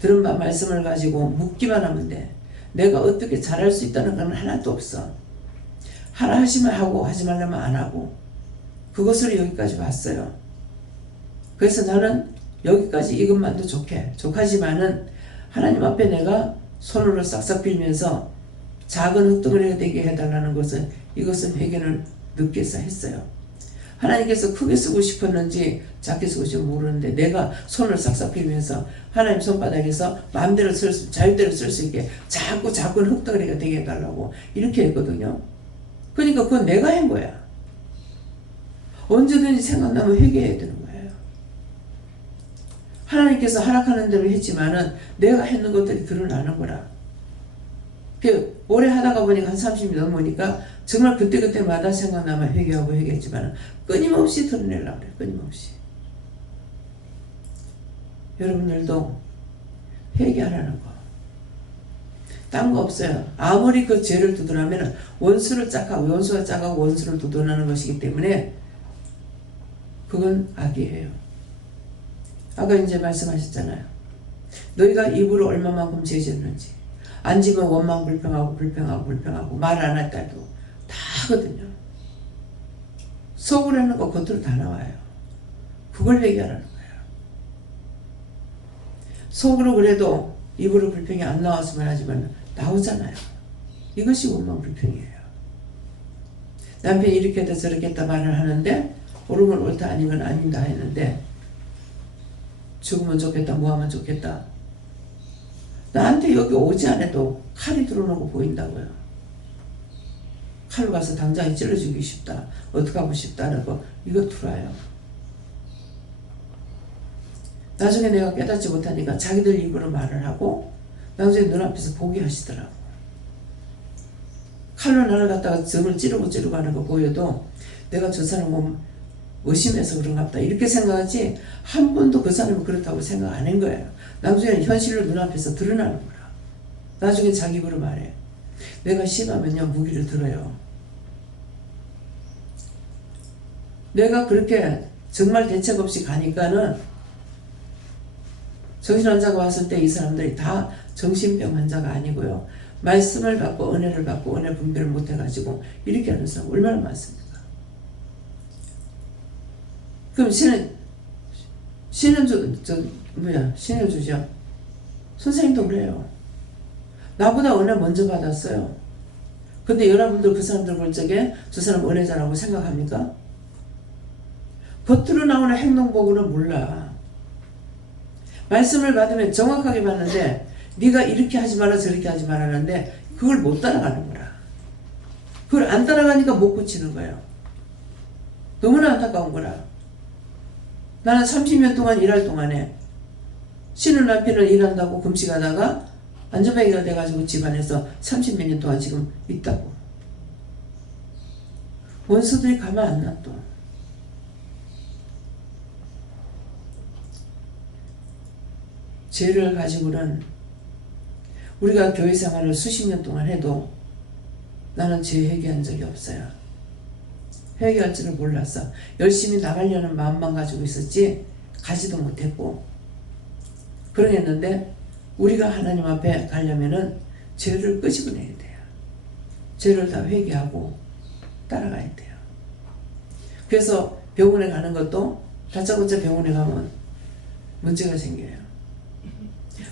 들은 바 말씀을 가지고 묻기만 하면 돼. 내가 어떻게 잘할 수 있다는 건 하나도 없어. 하라 하시면 하고 하지 말라면 안 하고 그것을 여기까지 왔어요. 그래서 나는 여기까지 이것만도 족하지만은 하나님 앞에 내가 손으로 싹싹 빌면서 작은 흙덩어리가 되게 해달라는 것은 이것은 회개는 늦게서 했어요. 하나님께서 크게 쓰고 싶었는지 작게 쓰고 싶은지 모르는데 내가 손을 싹싹 빌면서 하나님 손바닥에서 마음대로 자유대로 쓸 수 있게 자꾸 작은 흙덩어리가 되게 해달라고 이렇게 했거든요. 그러니까 그건 내가 한 거야. 언제든지 생각나면 회개해야 되는 거예요. 하나님께서 하락하는 대로 했지만은 내가 했는 것들이 드러나는 거라. 오래 하다가 보니까 한 30이 넘으니까 정말 그때마다 생각나면 회개하고 회개했지만 끊임없이 드러내려고 그래. 끊임없이. 여러분들도 회개하라는 거. 딴 거 없어요. 아무리 그 죄를 두드러면 원수가 짝하고 원수를 두드러나는 것이기 때문에 그건 악이에요. 아까 이제 말씀하셨잖아요. 너희가 입으로 얼마만큼 죄졌는지 앉으면 원망 불평하고 말 안 할 때도 다 하거든요. 속으로 하는 거 겉으로 다 나와요. 그걸 회개하라는 거예요. 속으로 그래도 입으로 불평이 안 나왔으면 하지만 나오잖아요. 이것이 원망 불평이에요. 남편이 이렇게 했다 저렇게 했다 말을 하는데 옳으면 옳다 아니면 아니다 했는데 죽으면 좋겠다 뭐하면 좋겠다 나한테 여기 오지 않아도 칼이 들어오는 거 보인다고요. 칼로 가서 당장에 찔러주기 싶다. 어떻게 하고 싶다는 거 이거 들어요. 나중에 내가 깨닫지 못하니까 자기들 입으로 말을 하고 나중에 눈앞에서 보게 하시더라고. 칼로 나를 갖다가 점을 찌르고 하는 거 보여도 내가 저 사람 몸 의심해서 그런가 보다 이렇게 생각하지 한 번도 그 사람이 그렇다고 생각 안 한 거예요. 나중에는 현실로 눈앞에서 드러나는 거라. 나중에 자기 입으로 말해. 내가 심하면요 무기를 들어요. 내가 그렇게 정말 대책 없이 가니까는 정신환자가 왔을 때 이 사람들이 다 정신병 환자가 아니고요. 말씀을 받고 은혜를 받고 은혜 분별을 못해가지고 이렇게 하는 사람 얼마나 많습니까? 그럼 신은 주죠. 선생님도 그래요. 나보다 은혜 먼저 받았어요. 근데 여러분들 그 사람들 볼 적에 저 사람 은혜자라고 생각합니까? 겉으로 나오는 행동 보고는 몰라. 말씀을 받으면 정확하게 받는데 네가 이렇게 하지 마라 저렇게 하지 마라 하는데 그걸 못 따라가는 거라. 그걸 안 따라가니까 못 고치는 거예요. 너무나 안타까운 거라. 나는 30년 동안 일할 동안에 쉬는 남편을 일한다고 금식하다가 안전뱅이가 돼가지고 집안에서 30몇 년 동안 지금 있다고. 원수들이 가만 안 놔둬. 죄를 가지고는 우리가 교회 생활을 수십 년 동안 해도 나는 죄 회개한 적이 없어요. 회개할 줄을 몰랐어. 열심히 나가려는 마음만 가지고 있었지 가지도 못했고 그러겠는데 우리가 하나님 앞에 가려면은 죄를 끄집어내야 돼요. 죄를 다 회개하고 따라가야 돼요. 그래서 병원에 가는 것도 다짜고짜 병원에 가면 문제가 생겨요.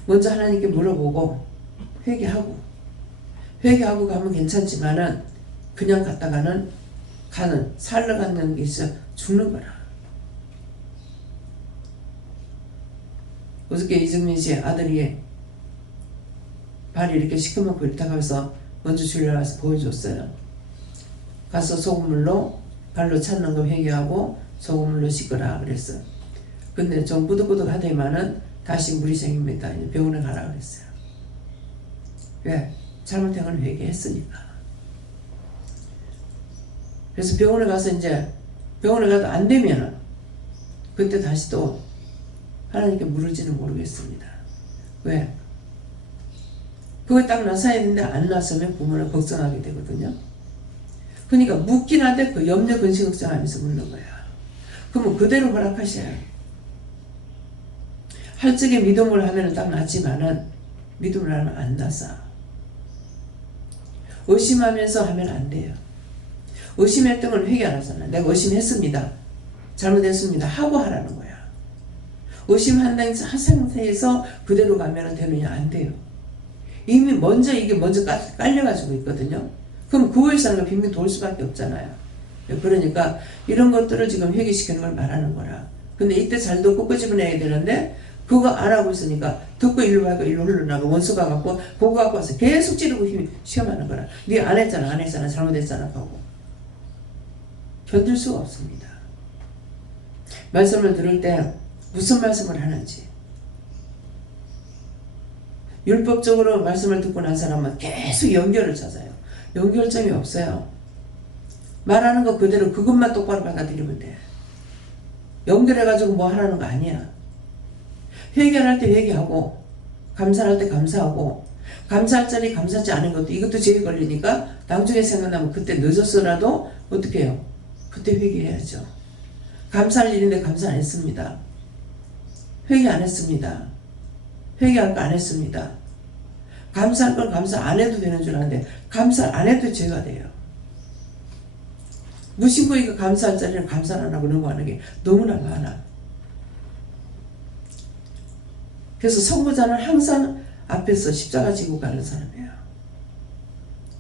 먼저 하나님께 물어보고 회개하고 가면 괜찮지만은 그냥 갔다가는 살러 가는 게 있어 죽는 거라. 어저께 이정민 씨 아들이 발이 이렇게 시커멓고 이렇다고 해서 먼저 줄여와서 보여줬어요. 가서 소금물로 발로 찾는 거 회개하고 소금물로 씻거라 그랬어. 근데 좀 뿌득뿌득 하더니만은 다시 물이 생깁니다. 이제 병원에 가라 그랬어요. 왜? 잘못한 건 회개했으니까. 그래서 병원에 가서 이제 병원에 가도 안 되면은 그때 다시 또 하나님께 물을지는 모르겠습니다. 왜? 그거 딱 나서야 되는데 안 나서면 부모는 걱정하게 되거든요. 그러니까 묻긴 한데 그 염려 근심 걱정하면서 묻는 거야. 그러면 그대로 허락하셔요. 할 적에 믿음을 하면 딱 낫지만은 믿음을 하면 안 나서. 의심하면서 하면 안 돼요. 의심했던 걸 회개 안 하잖아. 내가 의심했습니다. 잘못했습니다. 하고 하라는 거야. 의심한다는 상태에서 그대로 가면 되느냐? 안 돼요. 이미 이게 먼저 깔려가지고 있거든요. 그럼 그 회사는 빙빙 돌 수밖에 없잖아요. 그러니까 이런 것들을 지금 회개시키는 걸 말하는 거라. 근데 이때 잘 듣고 끄집어내야 되는데 그거 안 하고 있으니까 듣고 일로 가고 일로 흘러나고 원수가 갖고 그거 갖고 와서 계속 찌르고 시험하는 거라. 네 안 했잖아 잘못했잖아 하고 견딜 수가 없습니다. 말씀을 들을 때 무슨 말씀을 하는지 율법적으로 말씀을 듣고 난 사람은 계속 연결을 찾아요. 연결점이 없어요. 말하는 거 그대로 그것만 똑바로 받아들이면 돼. 연결해가지고 뭐 하라는 거 아니야. 회개할 때 회개하고 감사할 때 감사하고 감사할 자리 감사하지 않은 것도 이것도 죄에 걸리니까 나중에 생각나면 그때 늦었어라도 어떻게 해요? 그때 회개해야죠. 감사할 일인데 감사 안 했습니다. 회개 안 했습니다. 회개할 거 안 했습니다. 감사할 건 감사 안 해도 되는 줄 아는데 감사 안 해도 죄가 돼요. 무심코 이거 감사할 자리는 감사 안 하고 넘어가는 게 너무나 많아. 그래서 선구자는 항상 앞에서 십자가 지고 가는 사람이에요.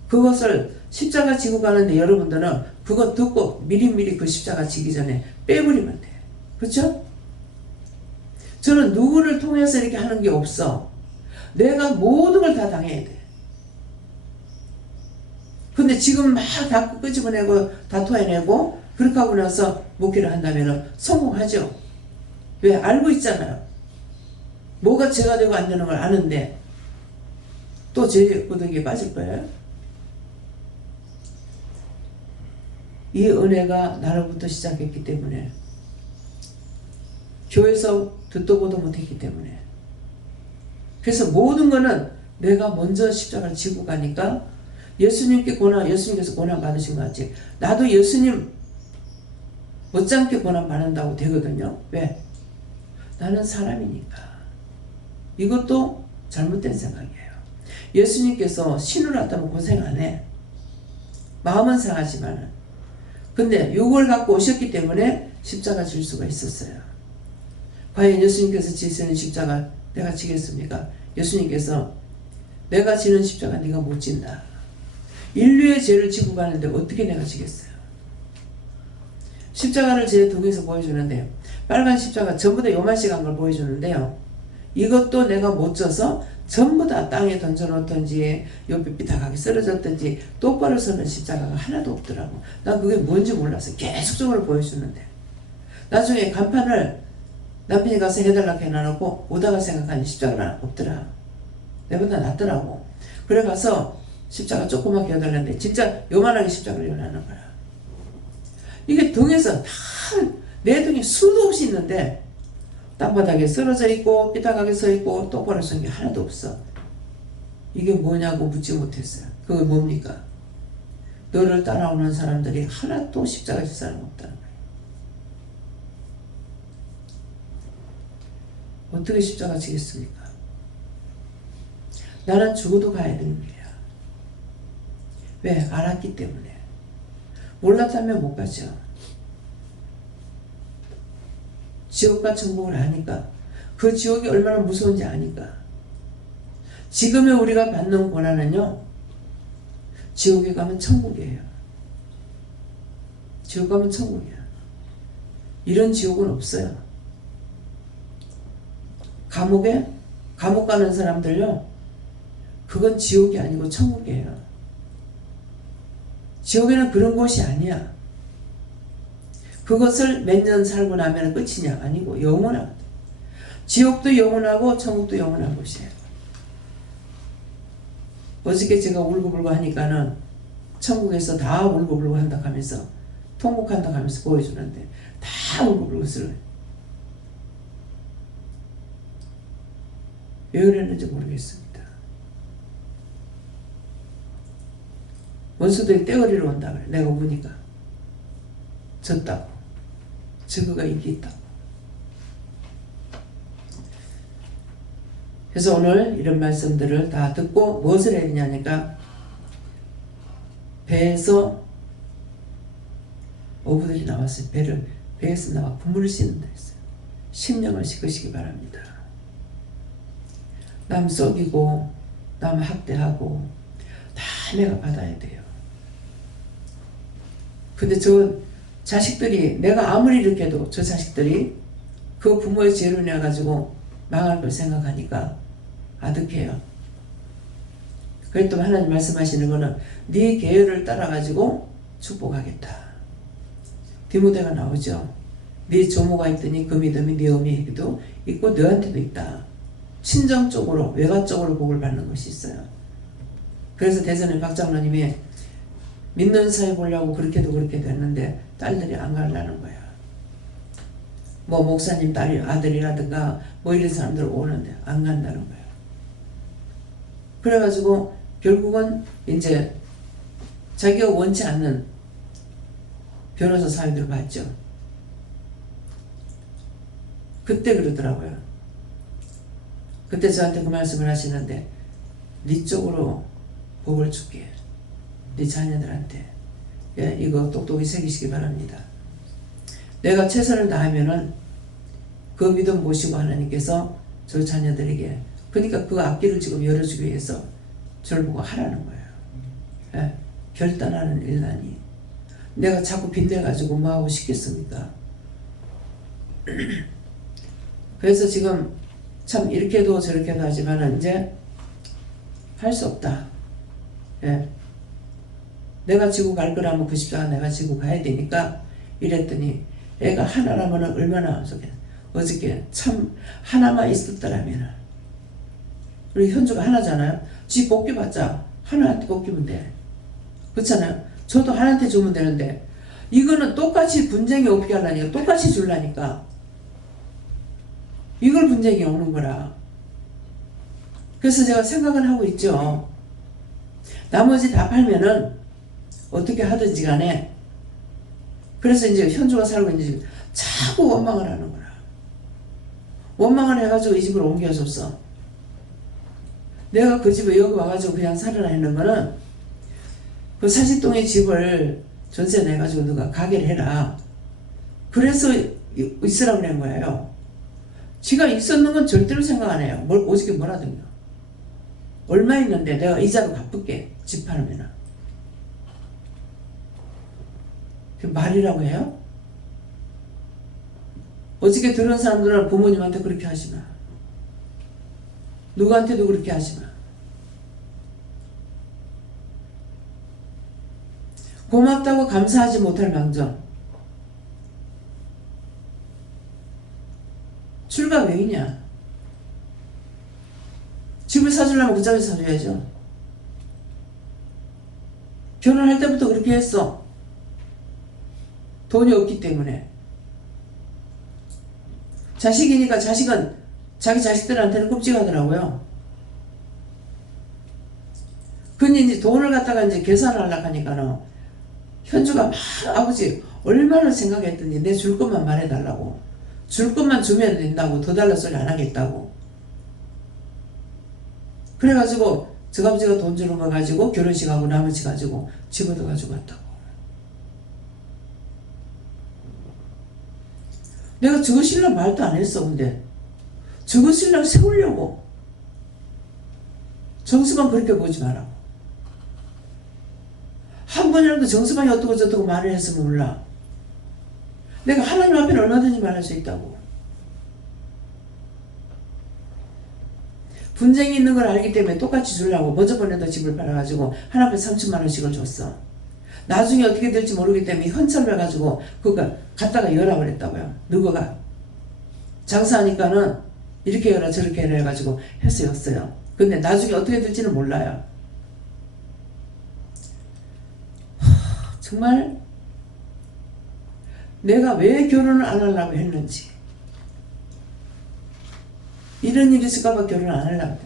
그것을 십자가 지고 가는데 여러분들은 그거 듣고 미리미리 그 십자가 지기 전에 빼버리면 돼. 그렇죠? 저는 누구를 통해서 이렇게 하는 게 없어. 내가 모든 걸 다 당해야 돼. 근데 지금 막 다 끄집어내고 다 토해내고 그렇게 하고 나서 목회를 한다면 성공하죠. 왜? 알고 있잖아요. 뭐가 죄가 되고 안 되는 걸 아는데 또 죄 구덩이에 빠질 거예요. 이 은혜가 나로부터 시작했기 때문에 교회에서 듣도 보도 못했기 때문에 그래서 모든 거는 내가 먼저 십자가를 지고 가니까 예수님께서 고난 받으신 것 같지. 나도 예수님 못지않게 고난 받는다고 되거든요. 왜? 나는 사람이니까. 이것도 잘못된 생각이에요. 예수님께서 신을 왔다면 고생 안 해. 마음은 상하지만은. 근데 육을 갖고 오셨기 때문에 십자가 질 수가 있었어요. 과연 예수님께서 지시는 십자가 내가 지겠습니까? 예수님께서 내가 지는 십자가 네가 못 진다. 인류의 죄를 지고 가는데 어떻게 내가 지겠어요? 십자가를 제 등에서 보여주는데 빨간 십자가 전부 다 요만씩 한 걸 보여주는데요. 이것도 내가 못 져서 전부 다 땅에 던져놓던지 옆에 삐딱하게 쓰러졌던지 똑바로 서는 십자가가 하나도 없더라고. 난 그게 뭔지 몰라서 계속적으로 보여주는데 나중에 간판을 남편이 가서 해달라고 해놔놓고 오다가 생각하니 십자가는 없더라. 내보다 낫더라고. 그래 가서 십자가 조그맣게 해달라는데 진짜 요만하게 십자가를 해놓는 거야. 이게 등에서 다 내 등에 수도 없이 있는데 땅바닥에 쓰러져 있고 삐딱하게 서 있고 똑바로 선 게 하나도 없어. 이게 뭐냐고 묻지 못했어요. 그게 뭡니까? 너를 따라오는 사람들이 하나도 십자가 질 사람 없다는 거예요. 어떻게 십자가 지겠습니까? 나는 죽어도 가야 되는 거야. 왜? 알았기 때문에. 몰랐다면 못 가죠. 지옥과 천국을 아니까. 그 지옥이 얼마나 무서운지 아니까. 지금의 우리가 받는 고난은요, 지옥에 가면 천국이에요. 지옥 가면 천국이야. 이런 지옥은 없어요. 감옥 가는 사람들요, 그건 지옥이 아니고 천국이에요. 지옥에는 그런 곳이 아니야. 그것을 몇 년 살고 나면 끝이냐? 아니고 영원하거든. 지옥도 영원하고 천국도 영원한 곳이에요. 어저께 제가 울고불고 하니까는 천국에서 다 울고불고 한다 하면서 통곡한다 하면서 보여주는데 다 울고불고 쓰러요. 왜 그랬는지 모르겠습니다. 원수들이 떼거리로 온다 그래. 내가 우니까 졌다고. 증거가 이게 있다고. 그래서 오늘 이런 말씀들을 다 듣고 무엇을 해야 되냐니까 배에서 어부들이 나왔어요. 배에서 나와 부물을 씻는다 했어요. 심령을 씻으시기 바랍니다. 남 썩이고 남 학대하고 다 내가 받아야 돼요. 근데 저 자식들이 내가 아무리 이렇게 해도 저 자식들이 그 부모의 죄로 인해 가지고 망할 걸 생각하니까 아득해요. 그랬더니 하나님 말씀하시는 거는 네 계율을 따라 가지고 축복하겠다. 디모데가 나오죠. 네 조모가 있더니 그 믿음이 네 어미에게도 있고 너한테도 있다. 친정적으로 외가적으로 복을 받는 것이 있어요. 그래서 대전에 박장로님이 믿는 사회 보려고 그렇게도 했는데 딸들이 안 가려는 거야. 뭐 목사님 딸이 아들이라든가 뭐 이런 사람들 오는데 안 간다는 거야. 그래가지고 결국은 이제 자기가 원치 않는 변호사 사위들 봤죠. 그때 그러더라고요. 그때 저한테 그 말씀을 하시는데 네 쪽으로 복을 줄게. 네 자녀들한테. 예, 이거 똑똑히 새기시기 바랍니다. 내가 최선을 다하면은 그 믿음 모시고 하나님께서 저 자녀들에게 그러니까 그 앞길을 지금 열어주기 위해서 저를 보고 하라는 거예요. 예, 결단하는 일난이 내가 자꾸 빚내가지고 뭐하고 싶겠습니까? 그래서 지금 참 이렇게도 저렇게도 하지만 이제 할 수 없다. 예. 내가 지고 갈 거라면 그 십자가 내가 지고 가야 되니까 이랬더니 애가 하나라면 얼마나 어저께 참 하나만 있었더라면 우리 현주가 하나잖아요. 지 뽑기봤자 하나한테 뽑기면 돼. 그렇잖아요. 저도 하나한테 주면 되는데 이거는 똑같이 분쟁이 없게 하려니까 똑같이 주려니까 이걸 분쟁이 오는 거라. 그래서 제가 생각을 하고 있죠. 나머지 다 팔면은 어떻게 하든지 간에 그래서 이제 현주가 살고 있는 집 자꾸 원망을 하는 거라. 원망을 해가지고 이 집을 옮겨줬어. 내가 그 집에 여기 와가지고 그냥 살으라 했는 거는 그 사시동의 집을 전세 내가지고 누가 가게를 해라. 그래서 있으라고 그런 거예요. 지가 있었는 건 절대로 생각 안 해요. 오직에 뭐라든가. 얼마 있는데 내가 이자로 갚을게. 집 팔면은. 그 말이라고 해요? 어저께 들은 사람들은 부모님한테 그렇게 하시나. 누구한테도 그렇게 하지 마. 고맙다고 감사하지 못할 망정. 출가 왜 있냐? 집을 사주려면 그 짝에 사줘야죠. 결혼할 때부터 그렇게 했어. 돈이 없기 때문에. 자식이니까 자식은 자기 자식들한테는 끔찍하더라고요. 근데 이제 돈을 갖다가 이제 계산을 하려고 하니까는 현주가 막 아버지 얼마나 생각했더니 내 줄 것만 말해달라고. 줄 것만 주면 된다고. 더 달라 소리 안 하겠다고. 그래가지고 저 아버지가 돈 주는 거 가지고 결혼식하고 나머지 가지고 집어도 가지고 갔다고. 내가 저거 신랑 말도 안 했어. 근데 저거 신랑 세우려고. 정수만 그렇게 보지 마라. 한 번이라도 정수만이 어떻고 저떻고 말을 했으면 몰라. 내가 하나님 앞에는 얼마든지 말할 수 있다고. 분쟁이 있는 걸 알기 때문에 똑같이 주려고 먼저번에도 집을 팔아가지고 하나 앞에 3천만 원씩을 줬어. 나중에 어떻게 될지 모르기 때문에 현찰을 해가지고 그거 갖다가 열라 그랬다고요. 누구가 장사하니까는 이렇게 열라 저렇게 열라 해가지고 했어요. 근데 나중에 어떻게 될지는 몰라요. 정말 내가 왜 결혼을 안 하려고 했는지, 이런 일이 있을까봐 결혼 안 하려고 해.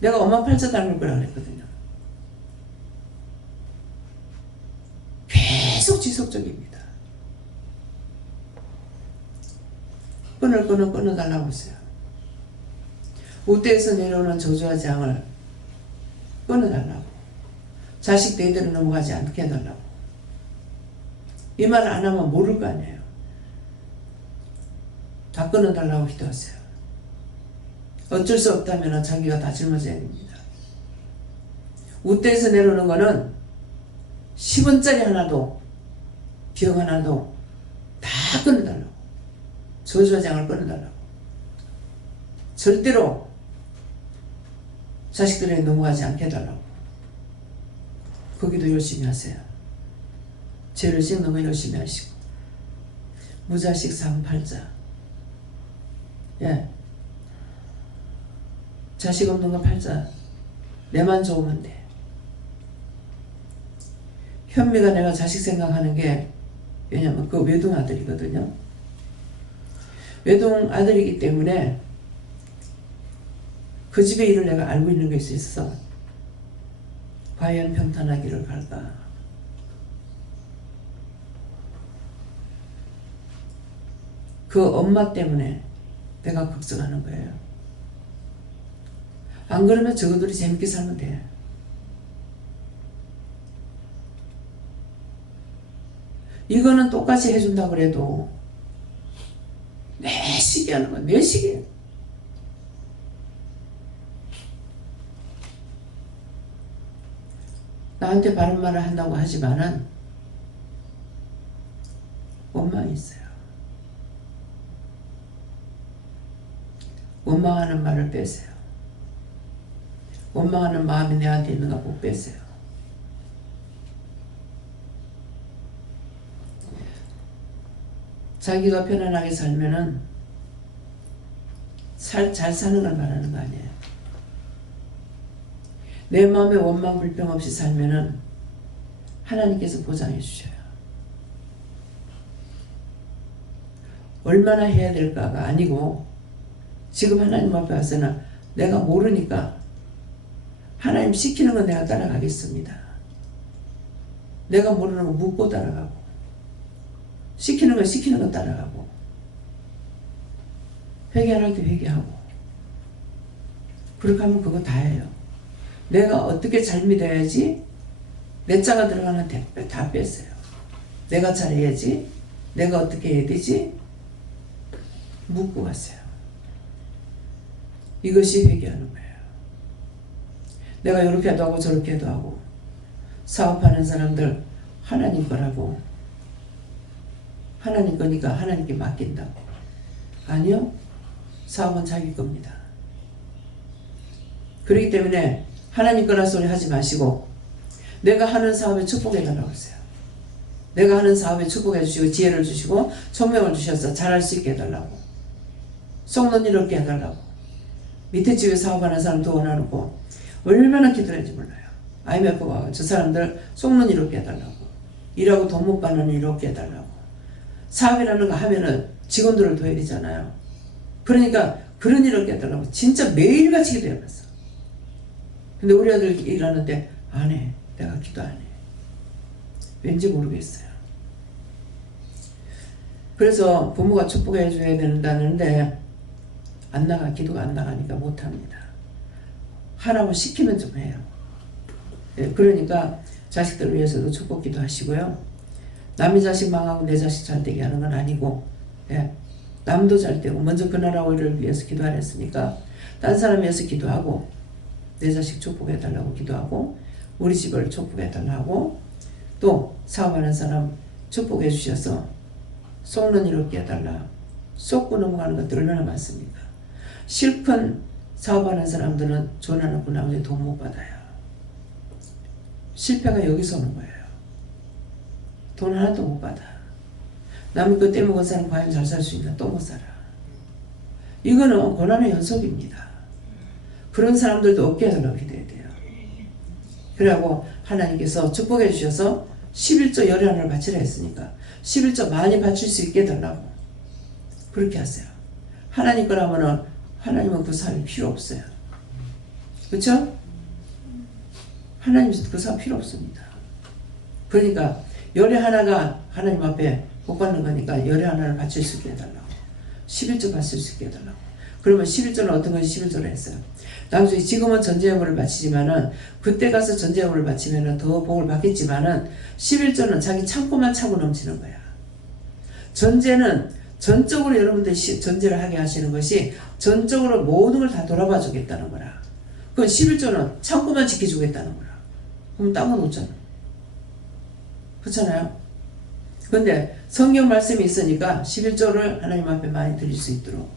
내가 엄마 팔자 닮을 거라 그랬거든요. 계속 지속적입니다. 끊어달라고 했어요. 우대에서 내려오는 저주와 재앙을 끊어달라고. 자식 대대로 넘어가지 않게 해달라고. 이 말을 안 하면 모를 거 아니에요. 다 끊어달라고 기도하세요. 어쩔 수 없다면 자기가 다 짊어져야 됩니다. 우대에서 내려오는 거는 10원짜리 하나도 병 하나도 다 끊어달라고. 저주와 재앙을 끊어달라고. 절대로 자식들에게 넘어가지 않게 해달라고. 거기도 열심히 하세요. 죄를 씻는 거 열심히 하시고. 무자식 상팔자. 예. 자식 없는 거 팔자. 내만 좋으면 돼. 현미가 내가 자식 생각하는 게, 왜냐면 그 외동 아들이거든요. 외동 아들이기 때문에 그 집의 일을 내가 알고 있는 것이 있어. 과연 평탄하기를 갈까? 그 엄마 때문에 내가 걱정하는 거예요. 안 그러면 저거들이 재밌게 살면 돼. 이거는 똑같이 해준다고 그래도 내시기 하는 건 내시기. 나한테 바른 말을 한다고 하지만은 원망이 있어요. 원망하는 말을 빼세요. 원망하는 마음이 내한테 있는가 못 빼세요. 자기가 편안하게 살면은 잘 사는 걸 말하는 거 아니에요. 내 마음에 원망 불평 없이 살면은 하나님께서 보장해 주셔요. 얼마나 해야 될까가 아니고 지금 하나님 앞에 와서는 내가 모르니까 하나님 시키는 건 내가 따라가겠습니다. 내가 모르는 거 묻고 따라가고 시키는 건 따라가고 회개할 때 회개하고 그렇게 하면 그거 다 해요. 내가 어떻게 잘 믿어야지 내 자가 들어가는 다 뺐어요. 내가 잘해야지 내가 어떻게 해야 되지 묻고 갔어요. 이것이 회개하는 거예요. 내가 이렇게 해도 하고 저렇게 해도 하고 사업하는 사람들 하나님 거라고 하나님 거니까 하나님께 맡긴다고. 아니요. 사업은 자기 겁니다. 그렇기 때문에 하나님 거라 소리 하지 마시고 내가 하는 사업에 축복해달라고 했어요. 내가 하는 사업에 축복해 주시고 지혜를 주시고 총명을 주셔서 잘할 수 있게 해달라고, 속는 일 없게 해달라고. 밑에 집에 사업하는 사람 도와나누고 얼마나 기도했는지 몰라요. IMF가 저 사람들 속는 일 없게 해달라고, 일하고 돈 못 받는 일 없게 해달라고. 사업이라는 거 하면은 직원들을 둬야 되잖아요. 그러니까 그런 일 없게 해달라고 진짜 매일같이 기도해봤어. 근데 우리 아들 일하는데 안 해. 내가 기도 안 해. 왠지 모르겠어요. 그래서 부모가 축복해 줘야 된다는데 기도가 안 나가니까 못합니다. 하라고 시키면 좀 해요. 그러니까 자식들을 위해서도 축복 기도하시고요. 남의 자식 망하고 내 자식 잘 되게 하는 건 아니고, 남도 잘 되고 먼저 그 나라 오리를 위해서 기도하랬으니까 딴 사람 위해서 기도하고, 내 자식 축복해달라고 기도하고, 우리 집을 축복해달라고, 또 사업하는 사람 축복해 주셔서 속는 일 없게 해달라. 쏙고 넘어가는 것들 얼마나 많습니까? 실컷 사업하는 사람들은 전화놓고 나머지 돈 못 받아요. 실패가 여기서 오는 거예요. 돈 하나도 못 받아. 남의 거 떼먹은 사람 과연 잘 살 수 있나? 또 못 살아. 이거는 고난의 연속입니다. 그런 사람들도 없게 해달라고 기도해야 돼요. 그래갖고 하나님께서 축복해 주셔서 11조 열연을 바치라 했으니까 11조 많이 바칠 수 있게 해달라고 그렇게 하세요. 하나님 거라면은 하나님은 그 사람이 필요 없어요. 그렇죠? 하나님 그 사람 필요 없습니다. 그러니까 열의 하나가 하나님 앞에 복 받는 거니까 열의 하나를 바칠 수 있게 해달라고, 11조 바칠 수 있게 해달라고. 그러면 11조는 어떤 것이 11조를 했어요. 나중에 지금은 전제여부를 바치지만은 그때 가서 전제여부를 바치면은 더 복을 받겠지만은 11조는 자기 창고만 차고 넘치는 거야. 전제는 전적으로 여러분들이 전제를 하게 하시는 것이 전적으로 모든 걸 다 돌아봐 주겠다는 거라. 그건 11조는 창고만 지켜주겠다는 거라. 그럼 딴 건 없잖아. 그렇잖아요. 근데 성경 말씀이 있으니까 11조를 하나님 앞에 많이 드릴 수 있도록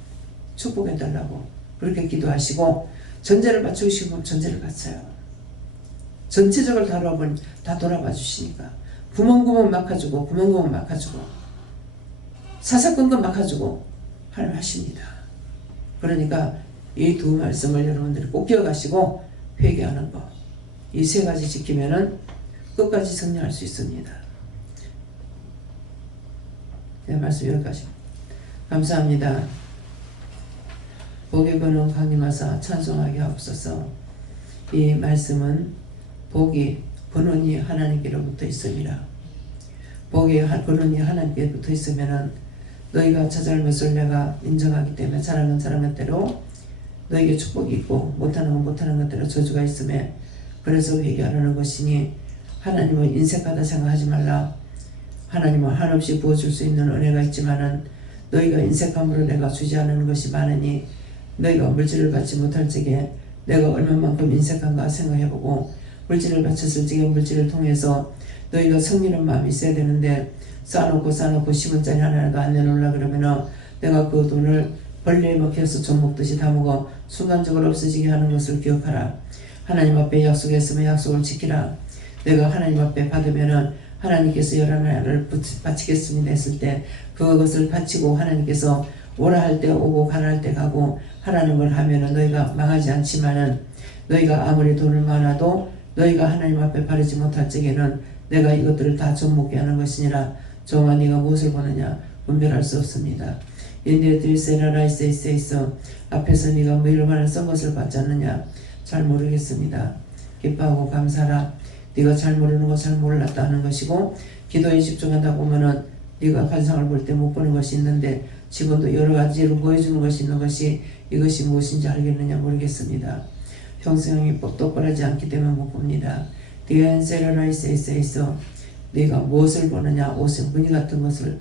축복해달라고 그렇게 기도하시고, 전제를 맞추시고 전제를 바쳐요. 전체적으로 다 돌아봐 주시니까 구멍구멍 막아주고 구멍구멍 막아주고 사사건건 막아주고 하나님 하십니다. 그러니까 이 두 말씀을 여러분들이 꼭 기억하시고 회개하는 거, 이 세 가지 지키면은 끝까지 승리할 수 있습니다. 네, 말씀 여기까지. 감사합니다. 복의 근원 강림하사 찬송하게 하옵소서. 이 말씀은 복이 근원이 하나님께로부터 있습니다. 복의 근원이 하나님께 붙어 있으면은 너희가 저 잘못을 내가 인정하기 때문에 잘하는 사람은 대로 너에게 축복이 있고 못하는 건 못하는 것대로 저주가 있음에 그래서 회개하라는 것이니, 하나님은 인색하다 생각하지 말라. 하나님은 한없이 부어줄 수 있는 은혜가 있지만은 너희가 인색함으로 내가 주지 않는 것이 많으니 너희가 물질을 받지 못할 적에 내가 얼마만큼 인색한가 생각해보고 물질을 바쳤을 적에 물질을 통해서 너희가 성리는 마음이 있어야 되는데 쌓아놓고 10원짜리 하나라도 안 내놓으려 그러면은 내가 그 돈을 벌레에 먹혀서 좀 먹듯이 다 먹어 순간적으로 없어지게 하는 것을 기억하라. 하나님 앞에 약속했으면 약속을 지키라. 내가 하나님 앞에 받으면은 하나님께서 열하나를 바치겠습니다 했을 때 그것을 바치고 하나님께서 오라 할 때 오고 가라 할 때 가고 하라는 걸 하면은 너희가 망하지 않지만은, 너희가 아무리 돈을 많아도 너희가 하나님 앞에 바르지 못할 적에는 내가 이것들을 다 젖먹게 하는 것이니라. 종아 네가 무엇을 보느냐 분별할 수 없습니다. 인디어들이 세라라이세이세이서 앞에서 네가 뭐 이런 말을 쓴 것을 받지 않느냐. 잘 모르겠습니다. 기뻐하고 감사라. 네가 잘 모르는 거 잘 몰랐다 하는 것이고, 기도에 집중하다 보면은 네가 환상을 볼 때 못 보는 것이 있는데 지금도 여러 가지로 보여주는 것이 있는 것이 이것이 무엇인지 알겠느냐 모르겠습니다. 형성이 똑바르지 않기 때문에 못 봅니다. 디안세라라이세이세이서 네가 무엇을 보느냐. 옷의 무늬 같은 것을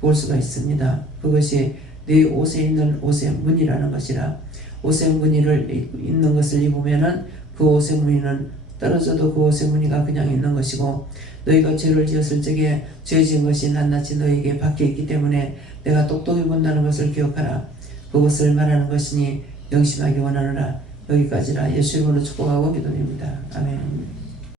볼 수가 있습니다. 그것이 네 옷에 있는 옷의 무늬라는 것이라. 옷의 무늬를 있는 것을 입으면은 그 옷의 무늬는 떨어져도 그 옷의 무늬가 그냥 있는 것이고, 너희가 죄를 지었을 적에 죄 지은 것이 낱낱이 너희에게 밖에 있기 때문에 내가 똑똑히 본다는 것을 기억하라. 그것을 말하는 것이니 명심하기 원하노라. 여기까지라 예수 이름으로 축복하고 기도드립니다. 아멘.